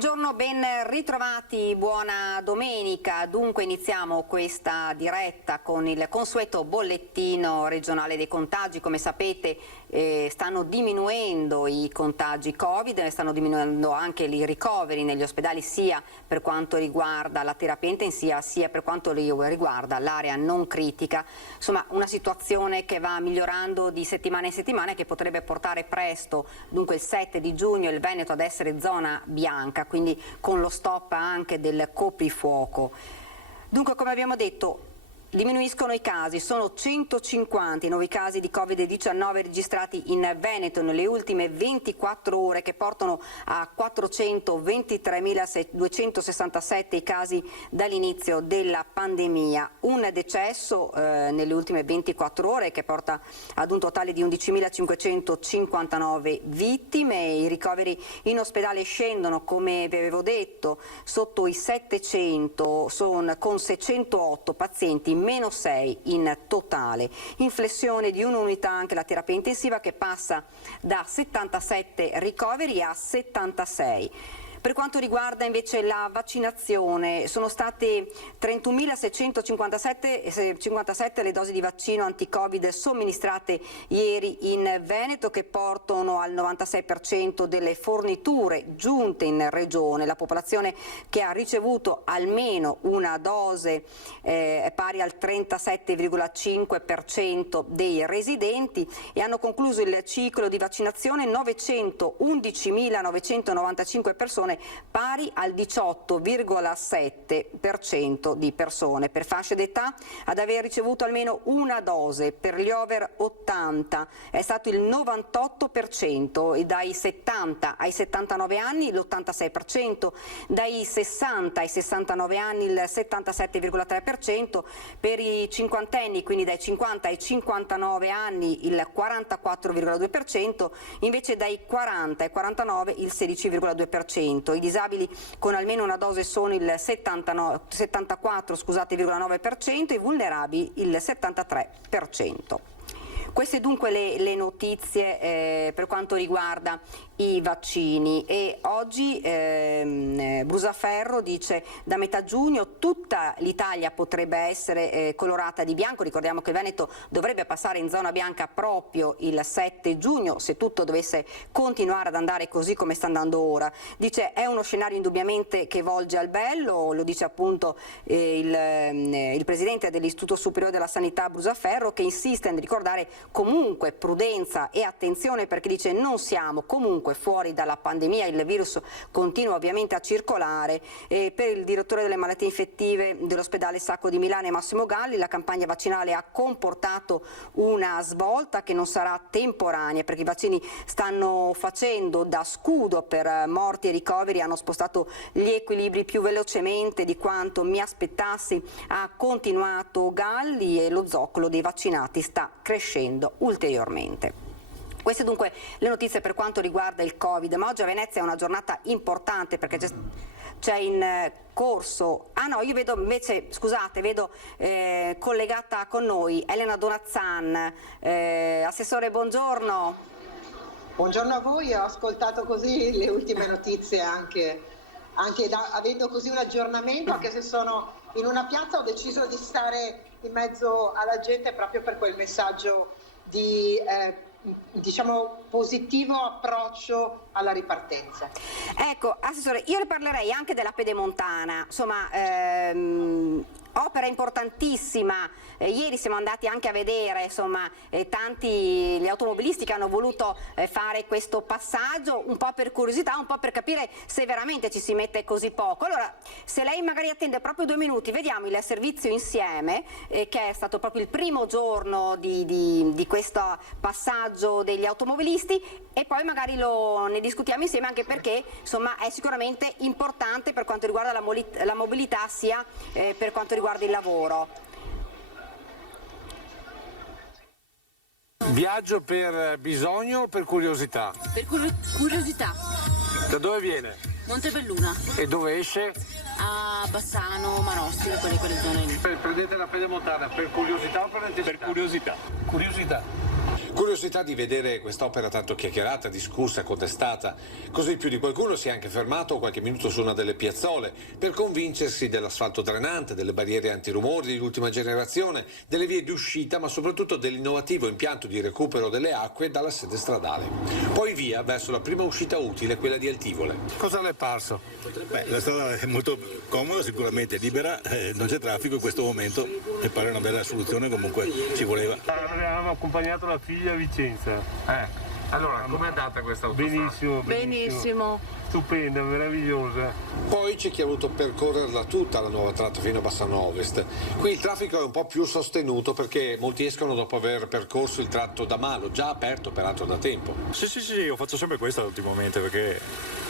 Buongiorno, ben ritrovati, buona domenica. Dunque iniziamo questa diretta con il consueto bollettino regionale dei contagi. Come sapete stanno diminuendo i contagi Covid, stanno diminuendo anche i ricoveri negli ospedali sia per quanto riguarda la terapia intensiva sia per quanto riguarda l'area non critica. Insomma, una situazione che va migliorando di settimana in settimana e che potrebbe portare presto, dunque il 7 di giugno, il Veneto ad essere zona bianca, quindi con lo stop anche del coprifuoco. Dunque, come abbiamo detto, diminuiscono i casi, sono 150 i nuovi casi di Covid-19 registrati in Veneto nelle ultime 24 ore, che portano a 423.267 i casi dall'inizio della pandemia. Un decesso nelle ultime 24 ore che porta ad un totale di 11.559 vittime. I ricoveri in ospedale scendono, come vi avevo detto, sotto i 700, con 608 pazienti, meno 6 in totale. In flessione di un'unità anche la terapia intensiva, che passa da 77 ricoveri a 76. Per quanto riguarda invece la vaccinazione, sono state 31.657 le dosi di vaccino anti-Covid somministrate ieri in Veneto, che portano al 96% delle forniture giunte in regione. La popolazione che ha ricevuto almeno una dose è pari al 37,5% dei residenti, e hanno concluso il ciclo di vaccinazione 911.995 persone, pari al 18,7% di persone. Per fasce d'età, ad aver ricevuto almeno una dose per gli over 80 è stato il 98%, e dai 70 ai 79 anni l'86%, dai 60 ai 69 anni il 77,3%, per i cinquantenni, quindi dai 50 ai 59 anni il 44,2%, invece dai 40 ai 49 il 16,2%. I disabili con almeno una dose sono il 74,9%, i vulnerabili il 73%. Queste dunque le notizie per quanto riguarda i vaccini. E oggi Brusaferro dice: da metà giugno tutta l'Italia potrebbe essere colorata di bianco. Ricordiamo che il Veneto dovrebbe passare in zona bianca proprio il 7 giugno se tutto dovesse continuare ad andare così come sta andando ora. Dice: è uno scenario indubbiamente che volge al bello, lo dice appunto il presidente dell'Istituto Superiore della Sanità Brusaferro, che insiste nel ricordare comunque prudenza e attenzione, perché dice: non siamo comunque fuori dalla pandemia, il virus continua ovviamente a circolare. E per il direttore delle malattie infettive dell'ospedale Sacco di Milano, Massimo Galli, la campagna vaccinale ha comportato una svolta che non sarà temporanea, perché i vaccini stanno facendo da scudo per morti e ricoveri, hanno spostato gli equilibri più velocemente di quanto mi aspettassi, ha continuato Galli, e lo zoccolo dei vaccinati sta crescendo ulteriormente. Queste dunque le notizie per quanto riguarda il Covid, ma oggi a Venezia è una giornata importante, perché c'è in corso, io vedo invece, scusate, vedo collegata con noi Elena Donazzan. Assessore, buongiorno. Buongiorno a voi, ho ascoltato così le ultime notizie anche avendo così un aggiornamento, anche se sono in una piazza, ho deciso di stare in mezzo alla gente proprio per quel messaggio di diciamo positivo approccio alla ripartenza. Ecco, Assessore, io le parlerei anche della Pedemontana, insomma opera importantissima. Ieri siamo andati anche a vedere, insomma, tanti gli automobilisti che hanno voluto fare questo passaggio, un po' per curiosità, un po' per capire se veramente ci si mette così poco. Allora, se lei magari attende proprio 2 minuti, vediamo il servizio insieme, che è stato proprio il primo giorno di questo passaggio degli automobilisti, e poi magari ne discutiamo insieme, anche perché insomma è sicuramente importante per quanto riguarda la mobilità, sia per quanto riguarda il lavoro. Viaggio per bisogno o per curiosità? Per curiosità. Da dove viene? Montebelluna. E dove esce? A Bassano, Marossi, quelle zone lì. Prendete la Pedemontana per curiosità o per necessità? Per curiosità. Curiosità. Curiosità di vedere quest'opera tanto chiacchierata, discussa, contestata. Così più di qualcuno si è anche fermato qualche minuto su una delle piazzole per convincersi dell'asfalto drenante, delle barriere antirumori di ultima generazione, delle vie di uscita, ma soprattutto dell'innovativo impianto di recupero delle acque dalla sede stradale. Poi via verso la prima uscita utile, quella di Altivole. Cosa le è parso? Beh, la strada è molto comoda, sicuramente libera, non c'è traffico in questo momento, mi pare una bella soluzione, comunque ci voleva. Avevamo accompagnato la figlia a Vicenza. Allora, com'è andata questa autostrada? Benissimo. Stupenda, meravigliosa. Poi c'è chi ha voluto percorrerla tutta la nuova tratta fino a Bassano Ovest. Qui il traffico è un po' più sostenuto perché molti escono dopo aver percorso il tratto da Malo, già aperto peraltro da tempo. Sì, io faccio sempre questo ultimamente perché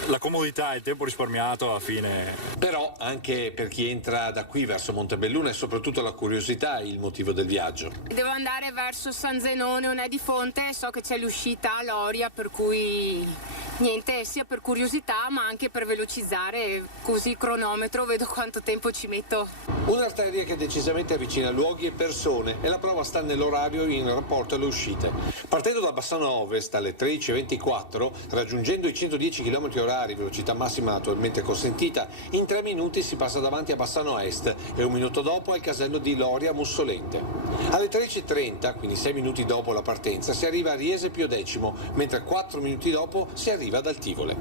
la comodità e il tempo risparmiato alla fine. Però anche per chi entra da qui verso Montebelluna e soprattutto la curiosità è il motivo del viaggio. Devo andare verso San Zenone, Onè di Fonte, so che c'è l'uscita a Loria, per cui niente, sia per curiosità ma anche per velocizzare, così cronometro, vedo quanto tempo ci metto. Un'arteria che decisamente avvicina luoghi e persone e la prova sta nell'orario in rapporto alle uscite. Partendo da Bassano Ovest alle 13:24, raggiungendo i 110 km/h, velocità massima attualmente consentita, in 3 minuti si passa davanti a Bassano Est e 1 minuto dopo al casello di Loria Mussolente. Alle 13:30, quindi 6 minuti dopo la partenza, si arriva a Riese Pio X, mentre 4 minuti dopo si arriva ad Altivole.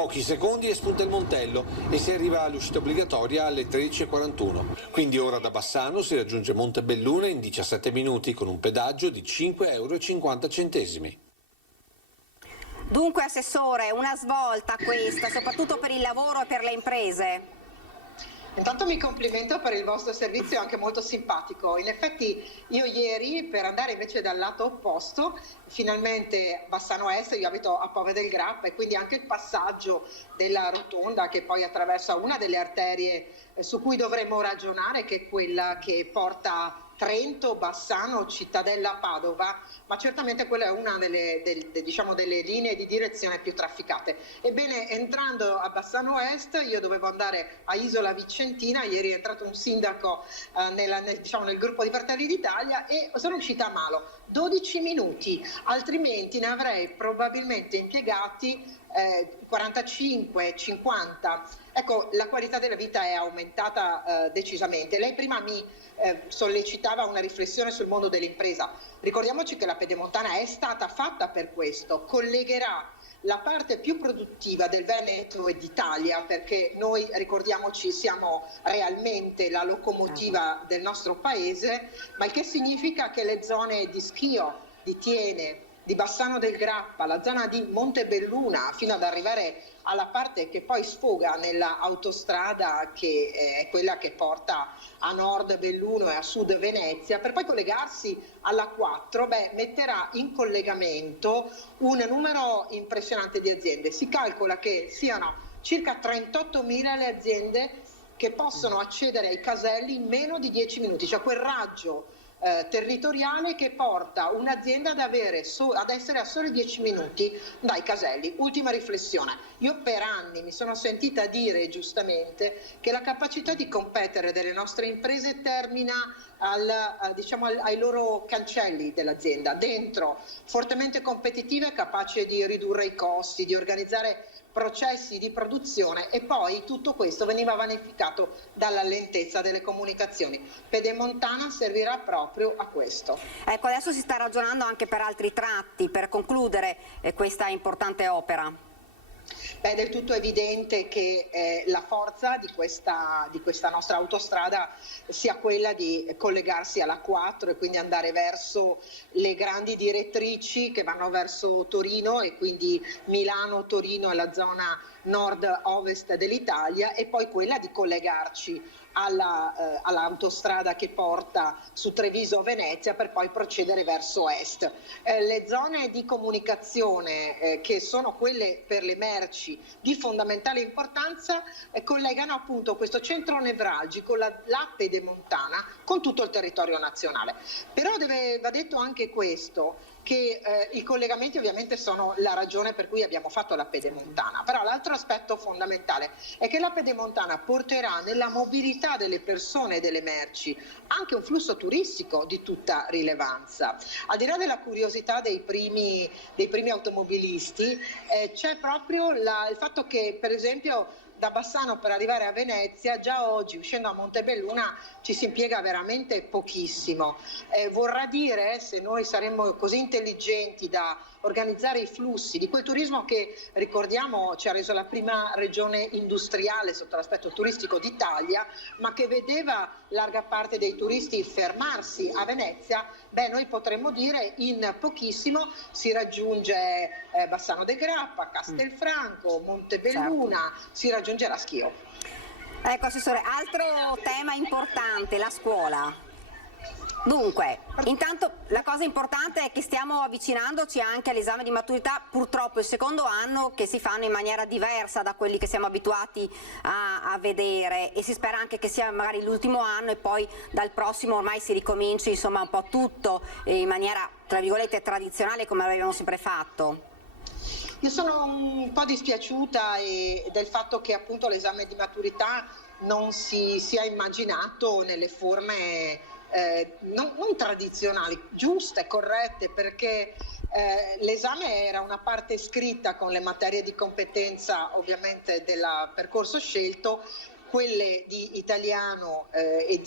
Pochi secondi e spunta il Montello e si arriva all'uscita obbligatoria alle 13:41. Quindi ora da Bassano si raggiunge Montebelluna in 17 minuti con un pedaggio di 5,50 €. Dunque, Assessore, una svolta questa, soprattutto per il lavoro e per le imprese. Intanto mi complimento per il vostro servizio, anche molto simpatico. In effetti io ieri, per andare invece dal lato opposto, finalmente Bassano Est, io abito a Pove del Grappa e quindi anche il passaggio della rotonda che poi attraversa una delle arterie su cui dovremmo ragionare, che è quella che porta Trento, Bassano, Cittadella, Padova, ma certamente quella è una delle linee di direzione più trafficate. Ebbene, entrando a Bassano Est, io dovevo andare a Isola Vicentina, ieri è entrato un sindaco nel gruppo di Fratelli d'Italia e sono uscita a Malo, 12 minuti, altrimenti ne avrei probabilmente impiegati 45, 50. Ecco, la qualità della vita è aumentata decisamente. Lei prima mi sollecitava una riflessione sul mondo dell'impresa. Ricordiamoci che la Pedemontana è stata fatta per questo, collegherà la parte più produttiva del Veneto e d'Italia, perché noi, ricordiamoci, siamo realmente la locomotiva del nostro paese, ma il che significa che le zone di Schio, di Thiene, di Bassano del Grappa, la zona di Montebelluna, fino ad arrivare alla parte che poi sfoga nella autostrada che è quella che porta a nord Belluno e a sud Venezia, per poi collegarsi alla 4, metterà in collegamento un numero impressionante di aziende. Si calcola che siano circa 38.000 le aziende che possono accedere ai caselli in meno di 10 minuti, cioè quel raggio territoriale che porta un'azienda ad essere a soli 10 minuti dai caselli. Ultima riflessione: io per anni mi sono sentita dire giustamente che la capacità di competere delle nostre imprese termina ai loro cancelli dell'azienda, dentro fortemente competitive, capace di ridurre i costi, di organizzare processi di produzione, e poi tutto questo veniva vanificato dalla lentezza delle comunicazioni. Pedemontana servirà proprio a questo. Ecco, adesso si sta ragionando anche per altri tratti per concludere questa importante opera. È del tutto evidente che la forza di questa nostra autostrada sia quella di collegarsi alla 4 e quindi andare verso le grandi direttrici che vanno verso Torino, e quindi Milano, Torino e la zona nord-ovest dell'Italia, e poi quella di collegarci all'autostrada che porta su Treviso-Venezia per poi procedere verso est. Le zone di comunicazione che sono quelle per le merci di fondamentale importanza collegano appunto questo centro nevralgico, la Pedemontana, con tutto il territorio nazionale. Però va detto anche questo: che i collegamenti ovviamente sono la ragione per cui abbiamo fatto la pedemontana, però l'altro aspetto fondamentale è che la pedemontana porterà nella mobilità delle persone e delle merci anche un flusso turistico di tutta rilevanza. Al di là della curiosità dei primi automobilisti, c'è proprio il fatto che, per esempio, da Bassano per arrivare a Venezia, già oggi uscendo a Montebelluna ci si impiega veramente pochissimo. Vorrà dire, se noi saremmo così intelligenti da organizzare i flussi di quel turismo che, ricordiamo, ci ha reso la prima regione industriale sotto l'aspetto turistico d'Italia, ma che vedeva larga parte dei turisti fermarsi a Venezia, noi potremmo dire in pochissimo si raggiunge Bassano del Grappa, Castelfranco, Montebelluna, certo. Si raggiungerà Schio. Ecco, Assessore, altro tema importante, la scuola. Dunque, intanto la cosa importante è che stiamo avvicinandoci anche all'esame di maturità, purtroppo il secondo anno, che si fanno in maniera diversa da quelli che siamo abituati a vedere, e si spera anche che sia magari l'ultimo anno e poi dal prossimo ormai si ricominci insomma un po' tutto in maniera, tra virgolette, tradizionale come l'abbiamo sempre fatto. Io sono un po' dispiaciuta del fatto che appunto l'esame di maturità non si sia immaginato nelle forme non tradizionali, giuste, corrette, perché l'esame era una parte scritta con le materie di competenza ovviamente del percorso scelto, quelle di italiano e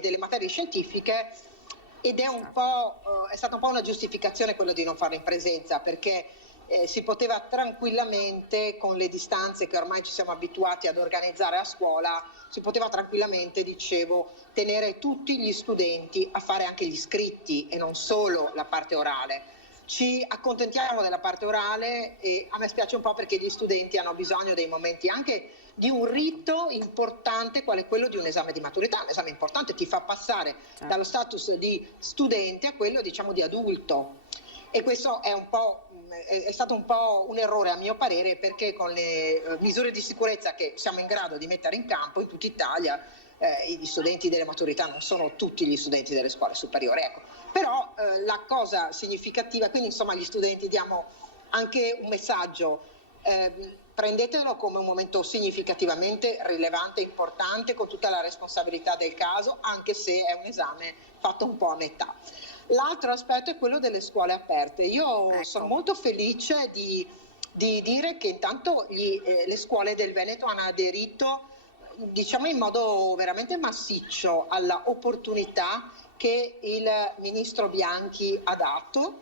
delle materie scientifiche, ed è stata un po' una giustificazione quello di non farlo in presenza, perché si poteva tranquillamente, con le distanze che ormai ci siamo abituati ad organizzare a scuola, si poteva tranquillamente, dicevo, tenere tutti gli studenti a fare anche gli scritti e non solo la parte orale. Ci accontentiamo della parte orale e a me spiace un po' perché gli studenti hanno bisogno dei momenti anche di un rito importante quale quello di un esame di maturità. Un esame importante ti fa passare dallo status di studente a quello, diciamo, di adulto, e questo è stato un po' un errore a mio parere, perché con le misure di sicurezza che siamo in grado di mettere in campo in tutta Italia, gli studenti delle maturità non sono tutti gli studenti delle scuole superiori, ecco. Però la cosa significativa, quindi insomma agli studenti diamo anche un messaggio, prendetelo come un momento significativamente rilevante, importante, con tutta la responsabilità del caso, anche se è un esame fatto un po' a metà. L'altro aspetto è quello delle scuole aperte. Io sono molto felice di dire che intanto le scuole del Veneto hanno aderito, diciamo, in modo veramente massiccio alla opportunità che il ministro Bianchi ha dato.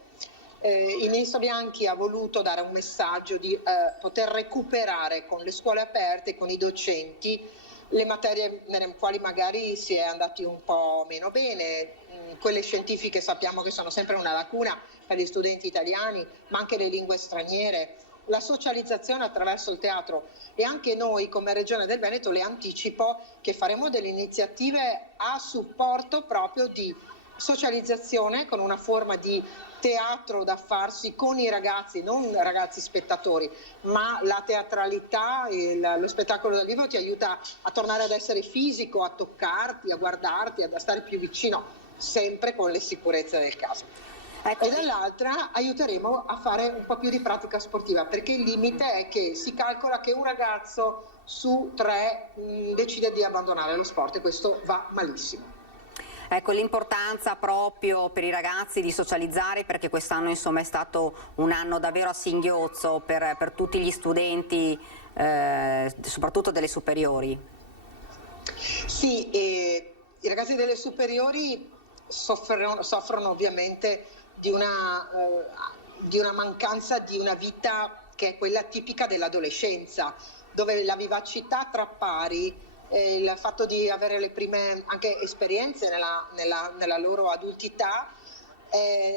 Il ministro Bianchi ha voluto dare un messaggio di poter recuperare con le scuole aperte, con i docenti, le materie nelle quali magari si è andati un po' meno bene. Quelle scientifiche sappiamo che sono sempre una lacuna per gli studenti italiani, ma anche le lingue straniere, la socializzazione attraverso il teatro, e anche noi come Regione del Veneto le anticipo che faremo delle iniziative a supporto proprio di socializzazione con una forma di teatro da farsi con i ragazzi, non ragazzi spettatori, ma la teatralità e lo spettacolo dal vivo ti aiuta a tornare ad essere fisico, a toccarti, a guardarti, a stare più vicino, sempre con le sicurezze del caso. E dall'altra aiuteremo a fare un po' più di pratica sportiva, perché il limite è che si calcola che un ragazzo su 3 decide di abbandonare lo sport, e questo va malissimo. Ecco, l'importanza proprio per i ragazzi di socializzare, perché quest'anno insomma è stato un anno davvero a singhiozzo per tutti gli studenti, soprattutto delle superiori. Sì, i ragazzi delle superiori soffrono ovviamente di una mancanza di una vita che è quella tipica dell'adolescenza, dove la vivacità tra pari, il fatto di avere le prime anche esperienze nella loro adultità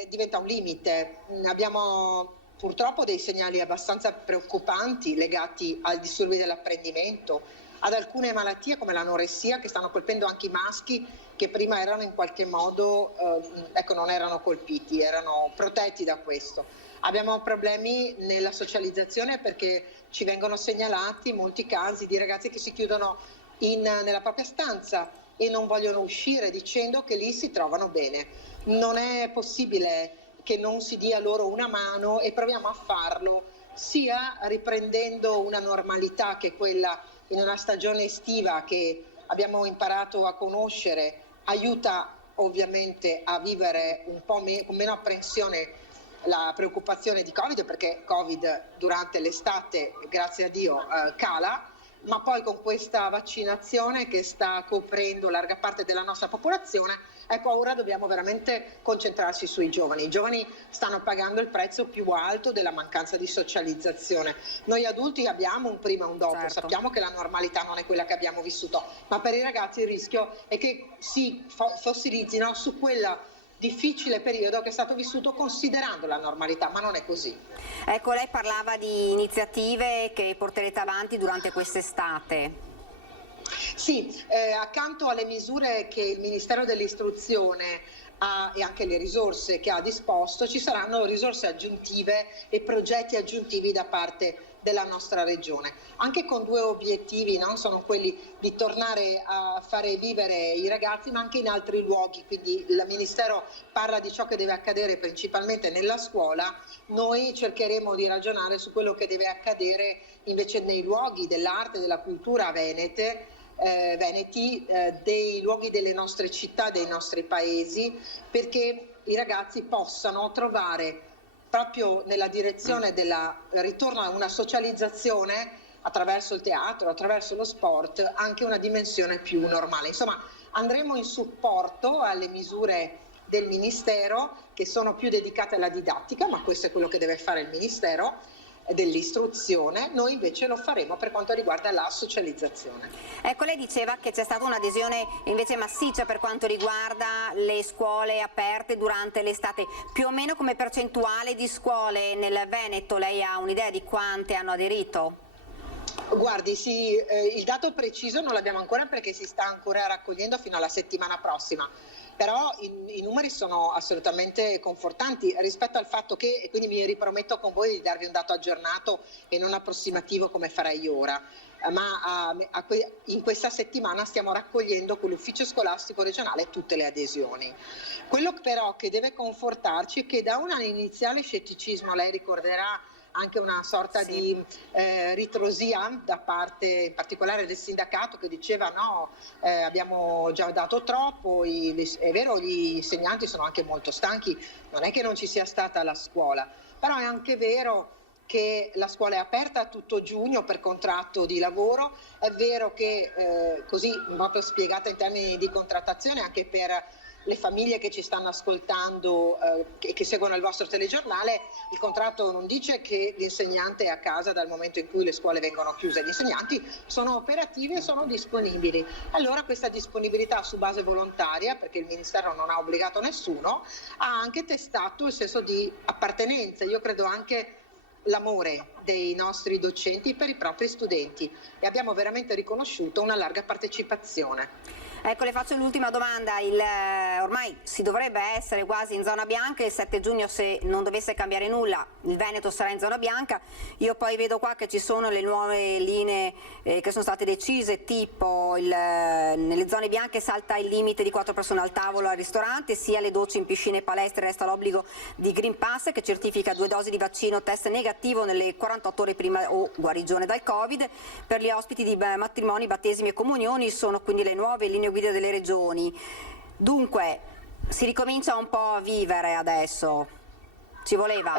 diventa un limite. Abbiamo purtroppo dei segnali abbastanza preoccupanti legati al disturbo dell'apprendimento, ad alcune malattie come l'anoressia che stanno colpendo anche i maschi, che prima erano in qualche modo non erano colpiti, erano protetti da questo. Abbiamo problemi nella socializzazione, perché ci vengono segnalati molti casi di ragazzi che si chiudono nella propria stanza e non vogliono uscire, dicendo che lì si trovano bene. Non è possibile che non si dia loro una mano, e proviamo a farlo sia riprendendo una normalità che è quella in una stagione estiva che abbiamo imparato a conoscere, aiuta ovviamente a vivere un po' con meno apprensione la preoccupazione di Covid, perché Covid durante l'estate, grazie a Dio, cala, ma poi con questa vaccinazione che sta coprendo larga parte della nostra popolazione, ecco, ora dobbiamo veramente concentrarci sui giovani. I giovani stanno pagando il prezzo più alto della mancanza di socializzazione. Noi adulti abbiamo un prima e un dopo, certo. Sappiamo che la normalità non è quella che abbiamo vissuto, ma per i ragazzi il rischio è che si fossilizzino su quella difficile periodo che è stato vissuto considerando la normalità, ma non è così. Ecco, lei parlava di iniziative che porterete avanti durante quest'estate. Sì, accanto alle misure che il Ministero dell'Istruzione ha e anche le risorse che ha disposto, ci saranno risorse aggiuntive e progetti aggiuntivi da parte della nostra regione, anche con due obiettivi, non sono quelli di tornare a fare vivere i ragazzi, ma anche in altri luoghi. Quindi il Ministero parla di ciò che deve accadere principalmente nella scuola, noi cercheremo di ragionare su quello che deve accadere invece nei luoghi dell'arte, della cultura veneti, dei luoghi delle nostre città, dei nostri paesi, perché i ragazzi possano trovare proprio nella direzione del ritorno a una socializzazione attraverso il teatro, attraverso lo sport, anche una dimensione più normale. Insomma, andremo in supporto alle misure del Ministero che sono più dedicate alla didattica, ma questo è quello che deve fare il Ministero dell'Istruzione, noi invece lo faremo per quanto riguarda la socializzazione. Ecco, lei diceva che c'è stata un'adesione invece massiccia per quanto riguarda le scuole aperte durante l'estate, più o meno come percentuale di scuole nel Veneto, lei ha un'idea di quante hanno aderito? Guardi, sì, il dato preciso non l'abbiamo ancora perché si sta ancora raccogliendo fino alla settimana prossima. Però i numeri sono assolutamente confortanti rispetto al fatto che, e quindi mi riprometto con voi di darvi un dato aggiornato e non approssimativo come farei ora, ma in questa settimana stiamo raccogliendo con l'ufficio scolastico regionale tutte le adesioni. Quello però che deve confortarci è che da un iniziale scetticismo, lei ricorderà anche una sorta di ritrosia da parte in particolare del sindacato che diceva no, abbiamo già dato troppo, è vero, gli insegnanti sono anche molto stanchi, non è che non ci sia stata la scuola, però è anche vero che la scuola è aperta tutto giugno per contratto di lavoro, è vero che così proprio spiegata in termini di contrattazione anche per le famiglie che ci stanno ascoltando e che seguono il vostro telegiornale, il contratto non dice che l'insegnante è a casa dal momento in cui le scuole vengono chiuse, gli insegnanti sono operativi e sono disponibili. Allora questa disponibilità su base volontaria, perché il Ministero non ha obbligato nessuno, ha anche testato il senso di appartenenza, io credo anche l'amore dei nostri docenti per i propri studenti e abbiamo veramente riconosciuto una larga partecipazione. Ecco, le faccio l'ultima domanda, ormai si dovrebbe essere quasi in zona bianca, il 7 giugno se non dovesse cambiare nulla il Veneto sarà in zona bianca, io poi vedo qua che ci sono le nuove linee che sono state decise, tipo nelle zone bianche salta il limite di 4 persone al tavolo al ristorante, sia le docce in piscine e palestre resta l'obbligo di Green Pass che certifica 2 dosi di vaccino, test negativo nelle 48 ore prima o guarigione dal Covid, per gli ospiti di matrimoni, battesimi e comunioni sono quindi le nuove linee guida delle regioni. Dunque si ricomincia un po' a vivere adesso, ci voleva?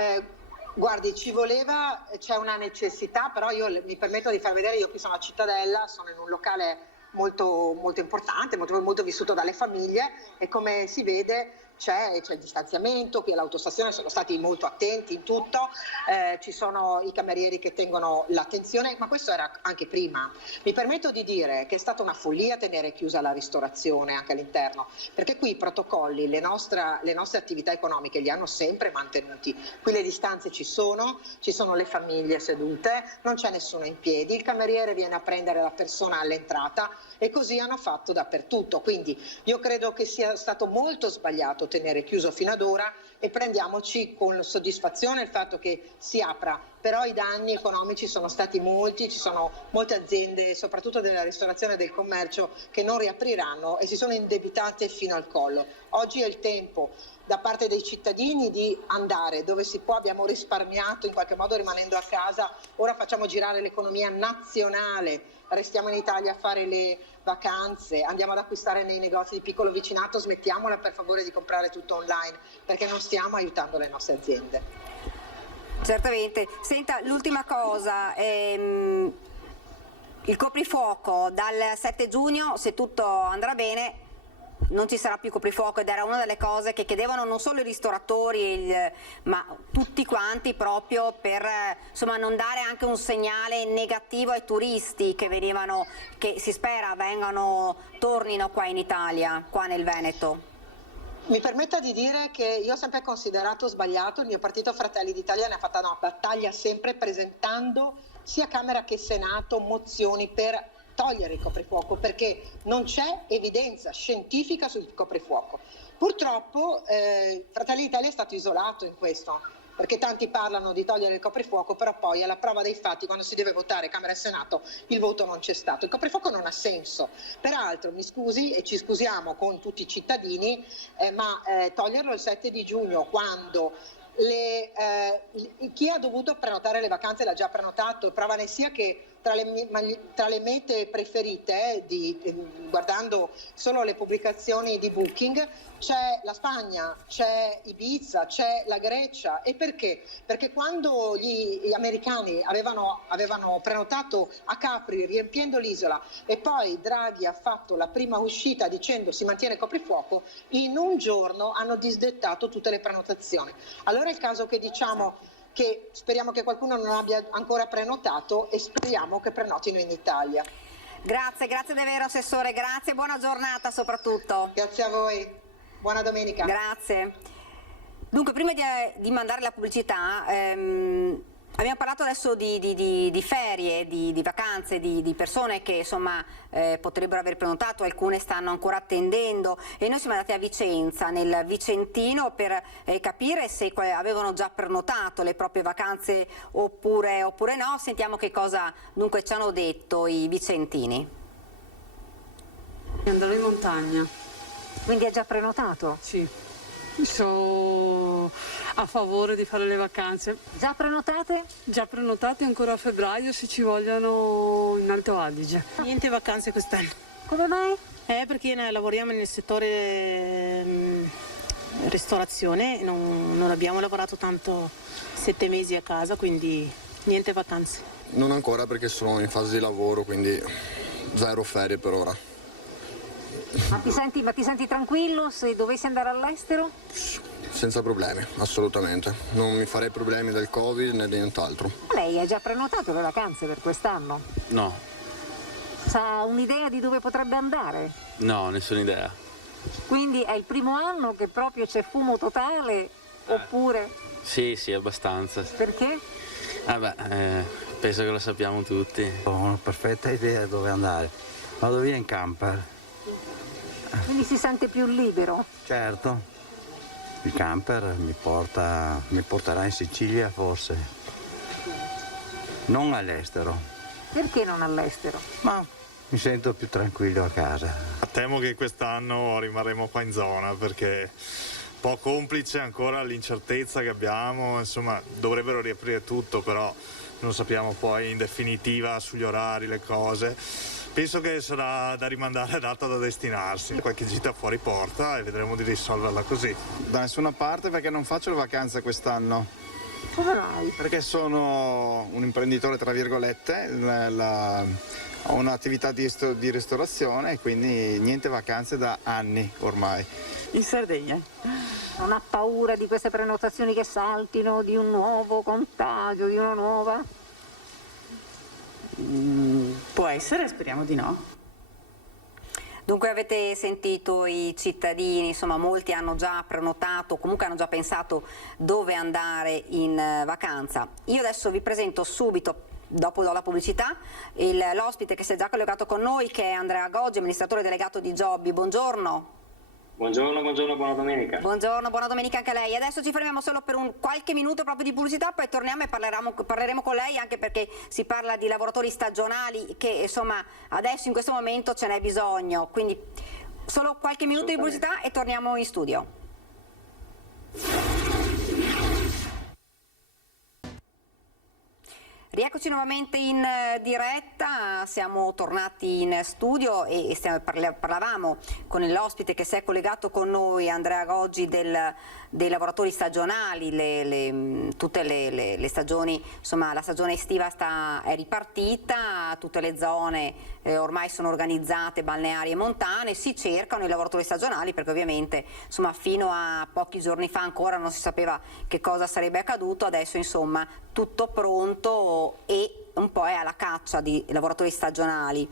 Guardi, ci voleva, c'è una necessità, però io mi permetto di far vedere, io qui sono a Cittadella, sono in un locale molto, molto importante, molto vissuto dalle famiglie e come si vede c'è il distanziamento, qui all'autostazione sono stati molto attenti in tutto, ci sono i camerieri che tengono l'attenzione, ma questo era anche prima. Mi permetto di dire che è stata una follia tenere chiusa la ristorazione anche all'interno, perché qui i protocolli, le nostre attività economiche li hanno sempre mantenuti, qui le distanze ci sono le famiglie sedute, non c'è nessuno in piedi, il cameriere viene a prendere la persona all'entrata e così hanno fatto dappertutto, quindi io credo che sia stato molto sbagliato lasciato tenere chiuso fino ad ora e prendiamoci con soddisfazione il fatto che si apra, però i danni economici sono stati molti, ci sono molte aziende, soprattutto della ristorazione e del commercio, che non riapriranno e si sono indebitate fino al collo. Oggi è il tempo da parte dei cittadini di andare dove si può, abbiamo risparmiato in qualche modo rimanendo a casa, ora facciamo girare l'economia nazionale, restiamo in Italia a fare le vacanze, andiamo ad acquistare nei negozi di piccolo vicinato, smettiamola per favore di comprare tutto online perché non stiamo aiutando le nostre aziende. Certamente. Senta, l'ultima cosa, il coprifuoco dal 7 giugno, se tutto andrà bene, non ci sarà più coprifuoco ed era una delle cose che chiedevano non solo i ristoratori ma tutti quanti, proprio per insomma non dare anche un segnale negativo ai turisti che venivano, che si spera tornino qua in Italia, qua nel Veneto. Mi permetta di dire che io ho sempre considerato sbagliato, il mio partito Fratelli d'Italia ne ha fatta una battaglia sempre presentando sia Camera che Senato mozioni per togliere il coprifuoco perché non c'è evidenza scientifica sul coprifuoco. Purtroppo Fratelli d'Italia è stato isolato in questo, perché tanti parlano di togliere il coprifuoco, però poi alla prova dei fatti, quando si deve votare Camera e Senato, il voto non c'è stato. Il coprifuoco non ha senso. Peraltro, mi scusi e ci scusiamo con tutti i cittadini, ma toglierlo il 7 di giugno, quando chi ha dovuto prenotare le vacanze l'ha già prenotato, prova ne sia che tra le mete preferite, guardando solo le pubblicazioni di Booking, c'è la Spagna, c'è Ibiza, c'è la Grecia. E perché? Perché quando gli americani avevano prenotato a Capri riempiendo l'isola e poi Draghi ha fatto la prima uscita dicendo si mantiene il coprifuoco, in un giorno hanno disdettato tutte le prenotazioni. Allora è il caso che diciamo che speriamo che qualcuno non abbia ancora prenotato e speriamo che prenotino in Italia. Grazie davvero Assessore, grazie, buona giornata soprattutto. Grazie a voi, buona domenica. Grazie. Dunque, prima di mandare la pubblicità, abbiamo parlato adesso di ferie, di vacanze, di persone che insomma potrebbero aver prenotato, alcune stanno ancora attendendo e noi siamo andati a Vicenza, nel Vicentino, per capire se avevano già prenotato le proprie vacanze oppure no. Sentiamo che cosa dunque ci hanno detto i vicentini. Andrò in montagna. Quindi ha già prenotato? Sì. Sono a favore di fare le vacanze. Già prenotate? Già prenotate ancora a febbraio se ci vogliono in Alto Adige. Niente vacanze quest'anno. Come mai? Perché lavoriamo nel settore ristorazione, non abbiamo lavorato tanto 7 mesi a casa, quindi niente vacanze. Non ancora perché sono in fase di lavoro, quindi 0 ferie per ora. Ma ti senti tranquillo se dovessi andare all'estero? Senza problemi, assolutamente. Non mi farei problemi del Covid né di nient'altro. Lei ha già prenotato le vacanze per quest'anno? No. Sa un'idea di dove potrebbe andare? No, nessuna idea. Quindi è il primo anno che proprio c'è fumo totale, oppure? Sì, abbastanza. Perché? Penso che lo sappiamo tutti. Ho una perfetta idea di dove andare. Vado via in camper. Quindi si sente più libero? Certo, il camper mi porterà in Sicilia forse, non all'estero. Perché non all'estero? Ma mi sento più tranquillo a casa. Temo che quest'anno rimarremo qua in zona perché un po' complice ancora l'incertezza che abbiamo, insomma dovrebbero riaprire tutto, però non sappiamo poi in definitiva sugli orari, le cose. Penso che sarà da rimandare data da destinarsi, qualche gita fuori porta e vedremo di risolverla così. Da nessuna parte perché non faccio le vacanze quest'anno. Come mai? Perché sono un imprenditore tra virgolette, ho un'attività di ristorazione e quindi niente vacanze da anni ormai. In Sardegna. Non ha paura di queste prenotazioni che saltino, di un nuovo contagio, di una nuova? Può essere, speriamo di no. Dunque avete sentito i cittadini, insomma molti hanno già prenotato, comunque hanno già pensato dove andare in vacanza. Io adesso vi presento subito, dopo la pubblicità, l'ospite che si è già collegato con noi, che è Andrea Goggi, amministratore delegato di Jobby. Buongiorno. Buongiorno, buona domenica. Buongiorno, buona domenica anche a lei. Adesso ci fermiamo solo per qualche minuto proprio di pubblicità, poi torniamo e parleremo con lei, anche perché si parla di lavoratori stagionali che insomma adesso in questo momento ce n'è bisogno, quindi solo qualche minuto di pubblicità e torniamo in studio. Rieccoci nuovamente in diretta, siamo tornati in studio e parlavamo con l'ospite che si è collegato con noi, Andrea Goggi, dei lavoratori stagionali. Tutte le stagioni, insomma la stagione estiva è ripartita, tutte le zone ormai sono organizzate, balneari e montane, si cercano i lavoratori stagionali perché ovviamente insomma fino a pochi giorni fa ancora non si sapeva che cosa sarebbe accaduto, adesso insomma tutto pronto e un po' è alla caccia di lavoratori stagionali.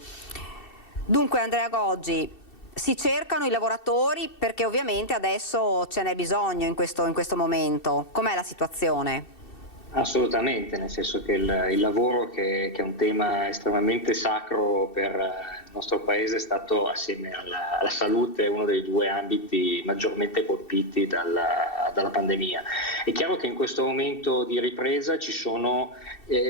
Dunque Andrea Goggi, si cercano i lavoratori perché ovviamente adesso ce n'è bisogno in questo momento. Com'è la situazione? Assolutamente, nel senso che il lavoro, che è un tema estremamente sacro per il nostro Paese, è stato, assieme alla salute, uno dei due ambiti maggiormente colpiti dalla pandemia. È chiaro che in questo momento di ripresa ci sono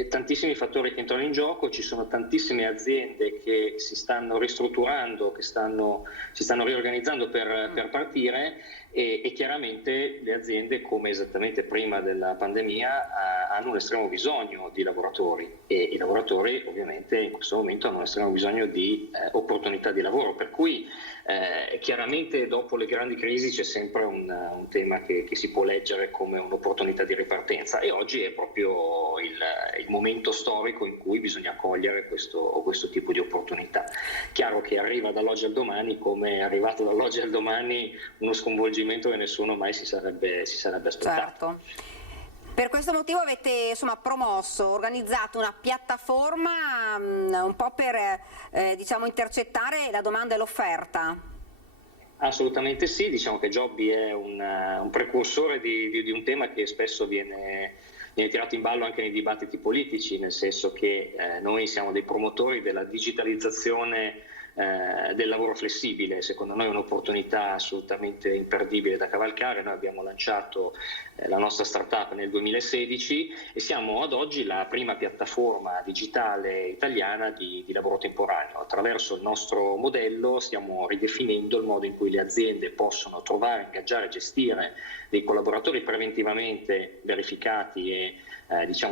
tantissimi fattori che entrano in gioco, ci sono tantissime aziende che si stanno ristrutturando, che si stanno riorganizzando per partire e chiaramente le aziende, come esattamente prima della pandemia, hanno un estremo bisogno di lavoratori e i lavoratori ovviamente in questo momento hanno un estremo bisogno di opportunità di lavoro, per cui chiaramente dopo le grandi crisi c'è sempre un tema che si può leggere come un'opportunità di ripartenza e oggi è proprio il momento storico in cui bisogna cogliere questo tipo di opportunità. Chiaro che arriva dall'oggi al domani, come è arrivato dall'oggi al domani uno sconvolgimento che nessuno mai si sarebbe aspettato. Certo. Per questo motivo avete promosso, organizzato una piattaforma un po' per intercettare la domanda e l'offerta. Assolutamente sì, diciamo che Jobby è un precursore di un tema che spesso viene tirato in ballo anche nei dibattiti politici, nel senso che noi siamo dei promotori della digitalizzazione del lavoro flessibile. Secondo noi è un'opportunità assolutamente imperdibile da cavalcare. Noi abbiamo lanciato la nostra startup nel 2016 e siamo ad oggi la prima piattaforma digitale italiana di lavoro temporaneo. Attraverso il nostro modello stiamo ridefinendo il modo in cui le aziende possono trovare, ingaggiare e gestire dei collaboratori preventivamente verificati e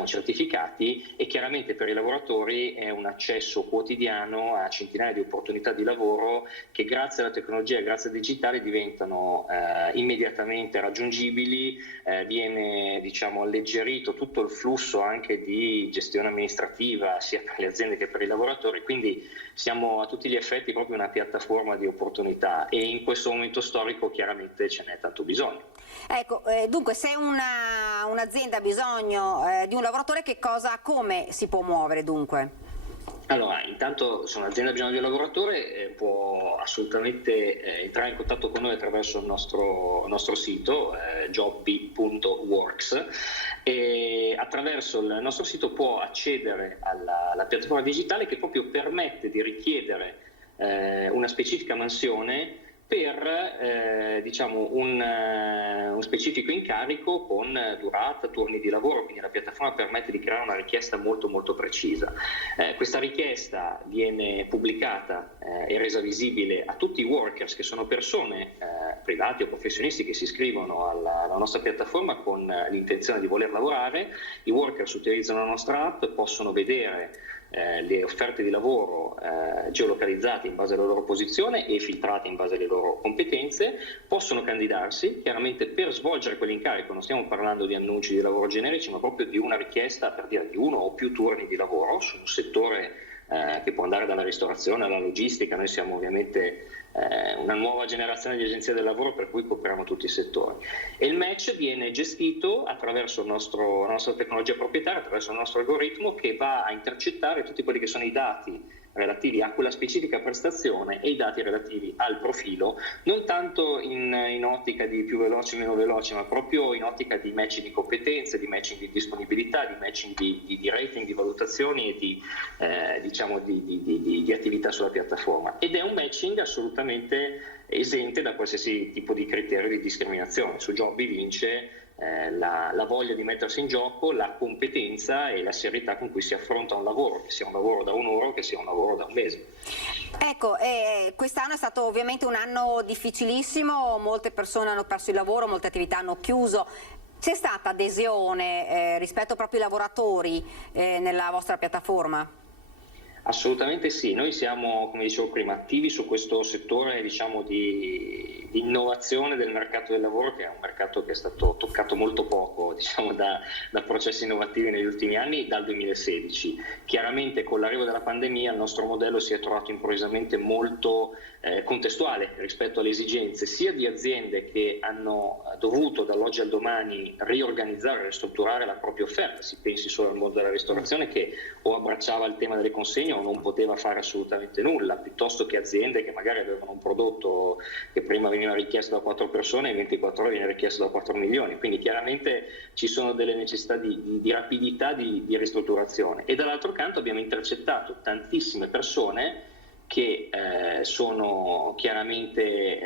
certificati, e chiaramente per i lavoratori è un accesso quotidiano a centinaia di opportunità di lavoro che grazie alla tecnologia e grazie al digitale diventano immediatamente raggiungibili, viene alleggerito tutto il flusso anche di gestione amministrativa sia per le aziende che per i lavoratori, quindi siamo a tutti gli effetti proprio una piattaforma di opportunità e in questo momento storico chiaramente ce n'è tanto bisogno. Ecco, dunque se un'azienda ha bisogno di un lavoratore, come si può muovere dunque? Allora, intanto se un'azienda ha bisogno di un lavoratore può assolutamente entrare in contatto con noi attraverso il nostro sito jobby.works e attraverso il nostro sito può accedere alla piattaforma digitale che proprio permette di richiedere una specifica mansione per un specifico incarico con durata, turni di lavoro, quindi la piattaforma permette di creare una richiesta molto molto precisa. Questa richiesta viene pubblicata e resa visibile a tutti i workers, che sono persone privati o professionisti che si iscrivono alla nostra piattaforma con l'intenzione di voler lavorare. I workers utilizzano la nostra app, possono vedere le offerte di lavoro geolocalizzate in base alla loro posizione e filtrate in base alle loro competenze, possono candidarsi. Chiaramente per svolgere quell'incarico non stiamo parlando di annunci di lavoro generici, ma proprio di una richiesta per dire di uno o più turni di lavoro su un settore che può andare dalla ristorazione alla logistica. Noi siamo ovviamente una nuova generazione di agenzie del lavoro, per cui copriamo tutti i settori, e il match viene gestito attraverso la nostra tecnologia proprietaria, attraverso il nostro algoritmo che va a intercettare tutti quelli che sono i dati relativi a quella specifica prestazione e i dati relativi al profilo, non tanto in ottica di più veloce o meno veloce, ma proprio in ottica di matching di competenze, di matching di disponibilità, di matching di rating, di valutazioni e di attività sulla piattaforma. Ed è un matching assolutamente esente da qualsiasi tipo di criterio di discriminazione. Su Jobby vince la voglia di mettersi in gioco, la competenza e la serietà con cui si affronta un lavoro, che sia un lavoro da 1 ora, che sia un lavoro da 1 mese. Ecco, quest'anno è stato ovviamente un anno difficilissimo, molte persone hanno perso il lavoro, molte attività hanno chiuso. C'è stata adesione rispetto proprio ai lavoratori nella vostra piattaforma? Assolutamente sì, noi siamo, come dicevo prima, attivi su questo settore di innovazione del mercato del lavoro, che è un mercato che è stato toccato molto poco da processi innovativi negli ultimi anni, dal 2016. Chiaramente con l'arrivo della pandemia il nostro modello si è trovato improvvisamente molto contestuale rispetto alle esigenze sia di aziende che hanno dovuto dall'oggi al domani riorganizzare, ristrutturare la propria offerta. Si pensi solo al mondo della ristorazione, che o abbracciava il tema delle consegne o non poteva fare assolutamente nulla, piuttosto che aziende che magari avevano un prodotto che prima veniva richiesto da 4 persone e in 24 ore viene richiesto da 4 milioni. Quindi chiaramente ci sono delle necessità di rapidità di ristrutturazione, e dall'altro canto abbiamo intercettato tantissime persone che sono chiaramente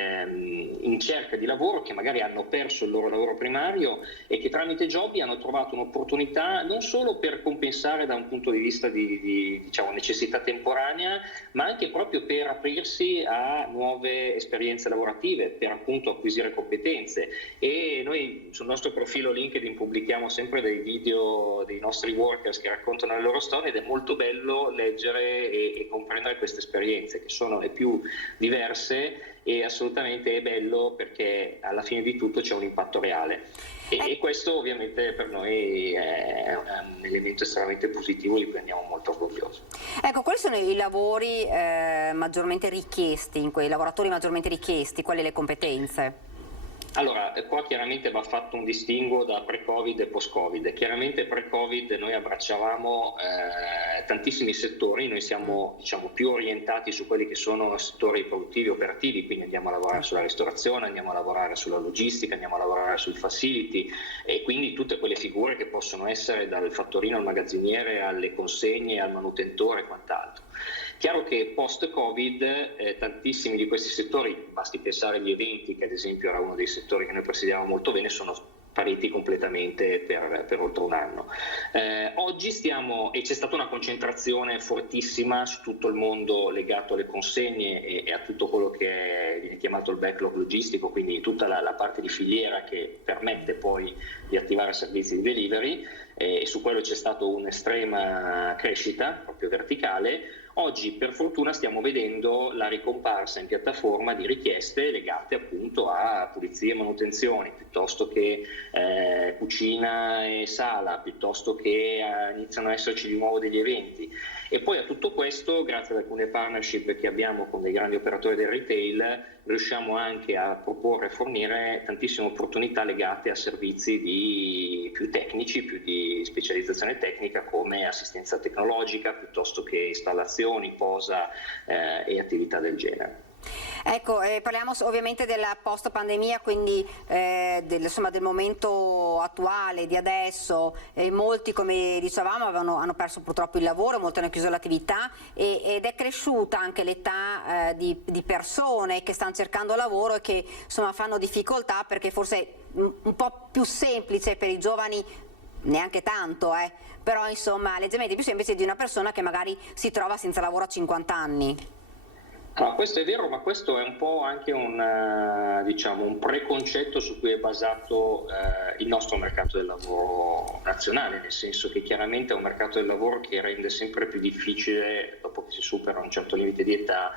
in cerca di lavoro, che magari hanno perso il loro lavoro primario e che tramite Jobby hanno trovato un'opportunità non solo per compensare da un punto di vista di necessità temporanea, ma anche proprio per aprirsi a nuove esperienze lavorative, per appunto acquisire competenze. E noi sul nostro profilo LinkedIn pubblichiamo sempre dei video dei nostri workers che raccontano le loro storie, ed è molto bello leggere e comprendere queste esperienze, che sono le più diverse, e assolutamente è bello perché alla fine di tutto c'è un impatto reale, e questo ovviamente per noi è un elemento estremamente positivo, di cui andiamo molto orgogliosi. Ecco, quali sono i lavori maggiormente richiesti, in quei lavoratori maggiormente richiesti, quali le competenze? Allora, qua chiaramente va fatto un distinguo da pre-Covid e post-Covid. Chiaramente pre-Covid noi abbracciavamo tantissimi settori, noi siamo più orientati su quelli che sono settori produttivi operativi, quindi andiamo a lavorare sulla ristorazione, andiamo a lavorare sulla logistica, andiamo a lavorare sul facility, e quindi tutte quelle figure che possono essere dal fattorino al magazziniere alle consegne al manutentore e quant'altro. Chiaro che post-Covid tantissimi di questi settori, basti pensare agli eventi, che ad esempio era uno dei settori che noi presidiamo molto bene, sono spariti completamente per oltre un anno. Oggi e c'è stata una concentrazione fortissima su tutto il mondo legato alle consegne e a tutto quello che viene chiamato il backlog logistico, quindi tutta la parte di filiera che permette poi di attivare servizi di delivery, e su quello c'è stata un'estrema crescita proprio verticale. Oggi per fortuna stiamo vedendo la ricomparsa in piattaforma di richieste legate appunto a pulizie e manutenzioni, piuttosto che cucina e sala, piuttosto che iniziano a esserci di nuovo degli eventi. E poi a tutto questo, grazie ad alcune partnership che abbiamo con dei grandi operatori del retail, riusciamo anche a proporre e fornire tantissime opportunità legate a servizi più tecnici, più di specializzazione tecnica, come assistenza tecnologica, piuttosto che installazioni, posa e attività del genere. Ecco, parliamo ovviamente della post pandemia, quindi del momento attuale, di adesso. Molti, come dicevamo, hanno perso purtroppo il lavoro, molti hanno chiuso l'attività, ed è cresciuta anche l'età di persone che stanno cercando lavoro e che fanno difficoltà, perché forse è un po' più semplice per i giovani, neanche tanto, però leggermente più semplice di una persona che magari si trova senza lavoro a 50 anni. Questo è vero, ma questo è un po' anche un preconcetto su cui è basato il nostro mercato del lavoro nazionale, nel senso che chiaramente è un mercato del lavoro che rende sempre più difficile, dopo che si supera un certo limite di età,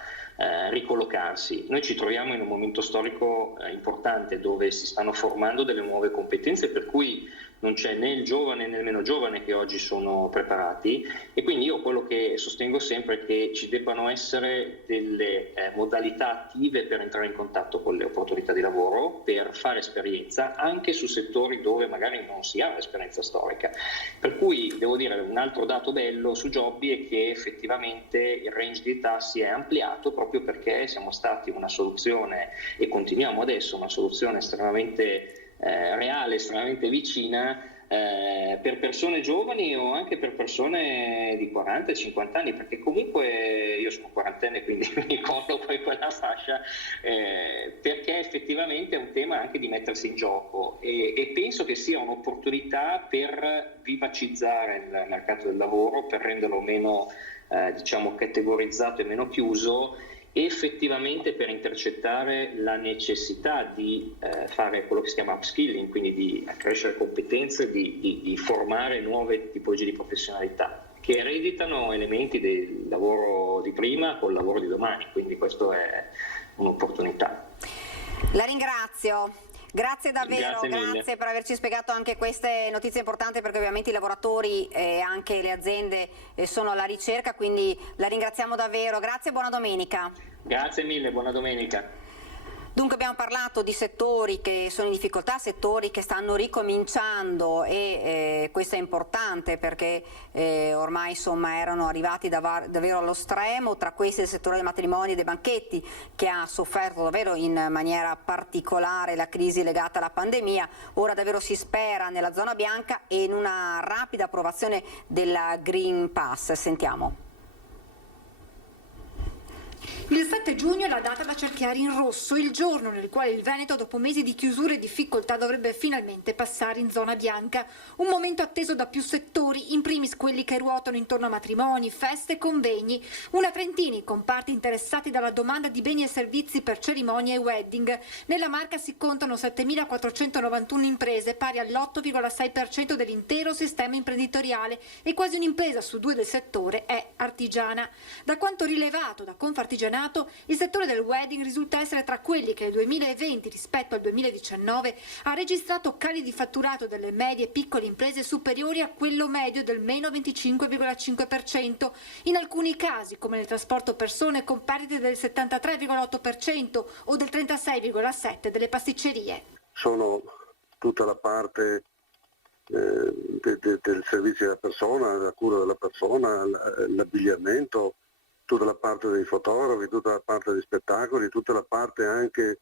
ricollocarsi. Noi ci troviamo in un momento storico importante, dove si stanno formando delle nuove competenze, per cui non c'è né il giovane né il meno giovane che oggi sono preparati, e quindi io quello che sostengo sempre è che ci debbano essere delle modalità attive per entrare in contatto con le opportunità di lavoro, per fare esperienza anche su settori dove magari non si ha un'esperienza storica. Per cui devo dire, un altro dato bello su Jobby è che effettivamente il range di età si è ampliato proprio perché siamo stati una soluzione, e continuiamo adesso, una soluzione estremamente reale, estremamente vicina per persone giovani o anche per persone di 40 e 50 anni, perché comunque io sono quarantenne, quindi mi ricordo poi quella fascia, perché effettivamente è un tema anche di mettersi in gioco, e penso che sia un'opportunità per vivacizzare il mercato del lavoro, per renderlo meno diciamo categorizzato e meno chiuso, e effettivamente per intercettare la necessità di fare quello che si chiama upskilling, quindi di accrescere competenze, di formare nuove tipologie di professionalità che ereditano elementi del lavoro di prima col lavoro di domani, quindi questo è un'opportunità. La ringrazio. Grazie davvero, grazie per averci spiegato anche queste notizie importanti, perché ovviamente i lavoratori e anche le aziende sono alla ricerca, quindi la ringraziamo davvero. Grazie e buona domenica. Grazie mille, buona domenica. Dunque abbiamo parlato di settori che sono in difficoltà, settori che stanno ricominciando, e questo è importante perché ormai insomma erano arrivati davvero allo stremo. Tra questi il settore dei matrimoni e dei banchetti, che ha sofferto davvero in maniera particolare la crisi legata alla pandemia. Ora davvero si spera nella zona bianca e in una rapida approvazione della Green Pass. Sentiamo. Il 7 giugno è la data da cerchiare in rosso, il giorno nel quale il Veneto, dopo mesi di chiusure e difficoltà, dovrebbe finalmente passare in zona bianca. Un momento atteso da più settori, in primis quelli che ruotano intorno a matrimoni, feste e convegni. Una trentina i comparti interessati dalla domanda di beni e servizi per cerimonie e wedding. Nella Marca si contano 7.491 imprese, pari all'8,6% dell'intero sistema imprenditoriale, e quasi un'impresa su due del settore è artigiana. Da quanto rilevato da Confartigianato, il settore del wedding risulta essere tra quelli che nel 2020 rispetto al 2019 ha registrato cali di fatturato delle medie e piccole imprese superiori a quello medio del meno 25,5%, in alcuni casi come nel trasporto persone con perdite del 73,8% o del 36,7% delle pasticcerie. Sono tutta la parte del servizio della persona, la cura della persona, l'abbigliamento, tutta la parte dei fotografi, tutta la parte dei spettacoli, tutta la parte anche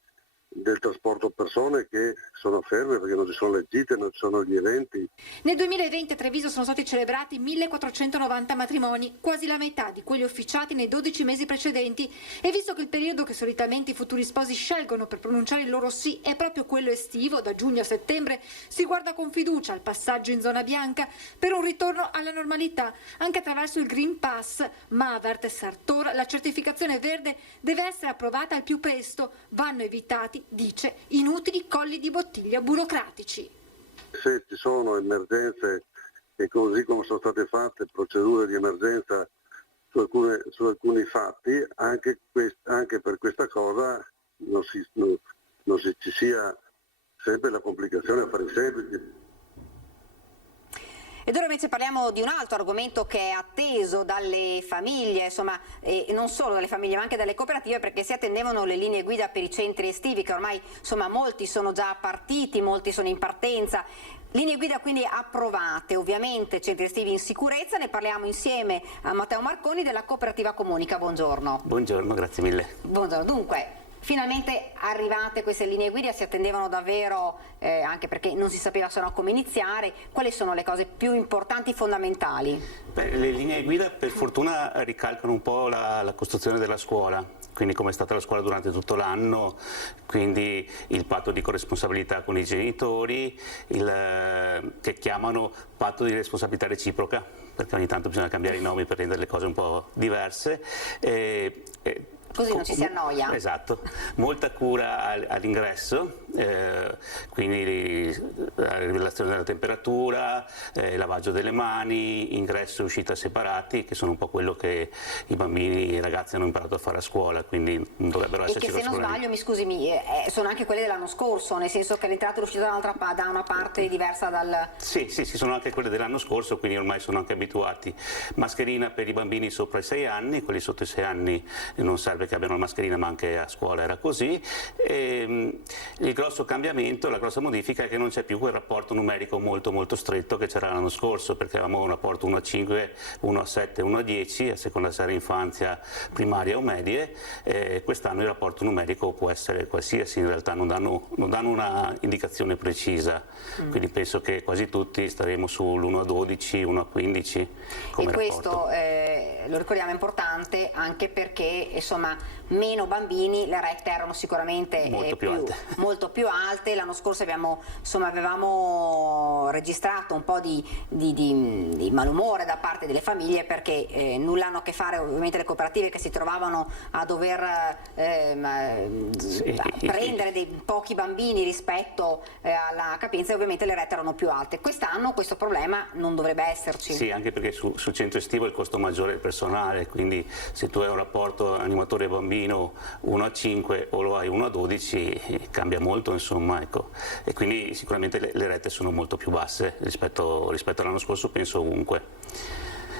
del trasporto persone che sono ferme perché non ci sono le gite, non ci sono gli eventi. Nel 2020 a Treviso sono stati celebrati 1.490 matrimoni, quasi la metà di quelli officiati nei 12 mesi precedenti, e visto che il periodo che solitamente i futuri sposi scelgono per pronunciare il loro sì è proprio quello estivo, da giugno a settembre, si guarda con fiducia al passaggio in zona bianca per un ritorno alla normalità, anche attraverso il Green Pass, ma avverte Sartor, la certificazione verde deve essere approvata al più presto, vanno evitati, dice, inutili colli di bottiglia burocratici. Se ci sono emergenze, e così come sono state fatte procedure di emergenza su alcuni fatti, anche per questa cosa non ci sia sempre la complicazione a fare i semplici. Ed ora invece parliamo di un altro argomento che è atteso dalle famiglie, insomma, e non solo dalle famiglie ma anche dalle cooperative, perché si attendevano le linee guida per i centri estivi, che ormai insomma molti sono già partiti, molti sono in partenza. Linee guida quindi approvate, ovviamente centri estivi in sicurezza. Ne parliamo insieme a Matteo Marconi della cooperativa Comunica. Buongiorno. Buongiorno, grazie mille. Buongiorno. Dunque, finalmente arrivate queste linee guida, si attendevano davvero, anche perché non si sapeva se no come iniziare. Quali sono le cose più importanti e fondamentali? Le linee guida per fortuna ricalcano un po' la costruzione della scuola, quindi come è stata la scuola durante tutto l'anno, quindi il patto di corresponsabilità con i genitori, che chiamano patto di responsabilità reciproca, perché ogni tanto bisogna cambiare i nomi per rendere le cose un po' diverse. Così non ci si annoia. Esatto, molta cura all'ingresso, quindi la rivelazione della temperatura, lavaggio delle mani, ingresso e uscita separati, che sono un po' quello che i bambini e i ragazzi hanno imparato a fare a scuola, quindi non dovrebbero esserci grossi problemi. E che se non sbaglio, sono anche quelle dell'anno scorso, nel senso che l'entrata e l'uscita da una parte diversa dal... Sì, sono anche quelle dell'anno scorso, quindi ormai sono anche abituati. Mascherina per i bambini sopra i 6 anni, quelli sotto i 6 anni non serve che abbiano la mascherina, ma anche a scuola era così. Il grosso cambiamento, la grossa modifica è che non c'è più quel rapporto numerico molto stretto che c'era l'anno scorso, perché avevamo un rapporto 1 a 5, 1 a 7, 1 a 10, a seconda se era infanzia, primaria o medie. Quest'anno il rapporto numerico può essere qualsiasi, in realtà non danno una indicazione precisa, quindi penso che quasi tutti staremo sull'1 a 12, 1 a 15 come e questo rapporto. Lo ricordiamo, è importante anche perché insomma meno bambini, le rette erano sicuramente molto più alte. L'anno scorso avevamo registrato un po' di malumore da parte delle famiglie, perché nulla hanno a che fare ovviamente le cooperative che si trovavano a dover prendere dei pochi bambini rispetto alla capienza, e ovviamente le rette erano più alte. Quest'anno questo problema non dovrebbe esserci. Sì, anche perché sul centro estivo il costo maggiore è il personale, quindi se tu hai un rapporto animatore bambino 1 a 5 o lo hai 1 a 12 cambia molto, insomma, ecco. E quindi sicuramente le rette sono molto più basse rispetto all'anno scorso, penso ovunque.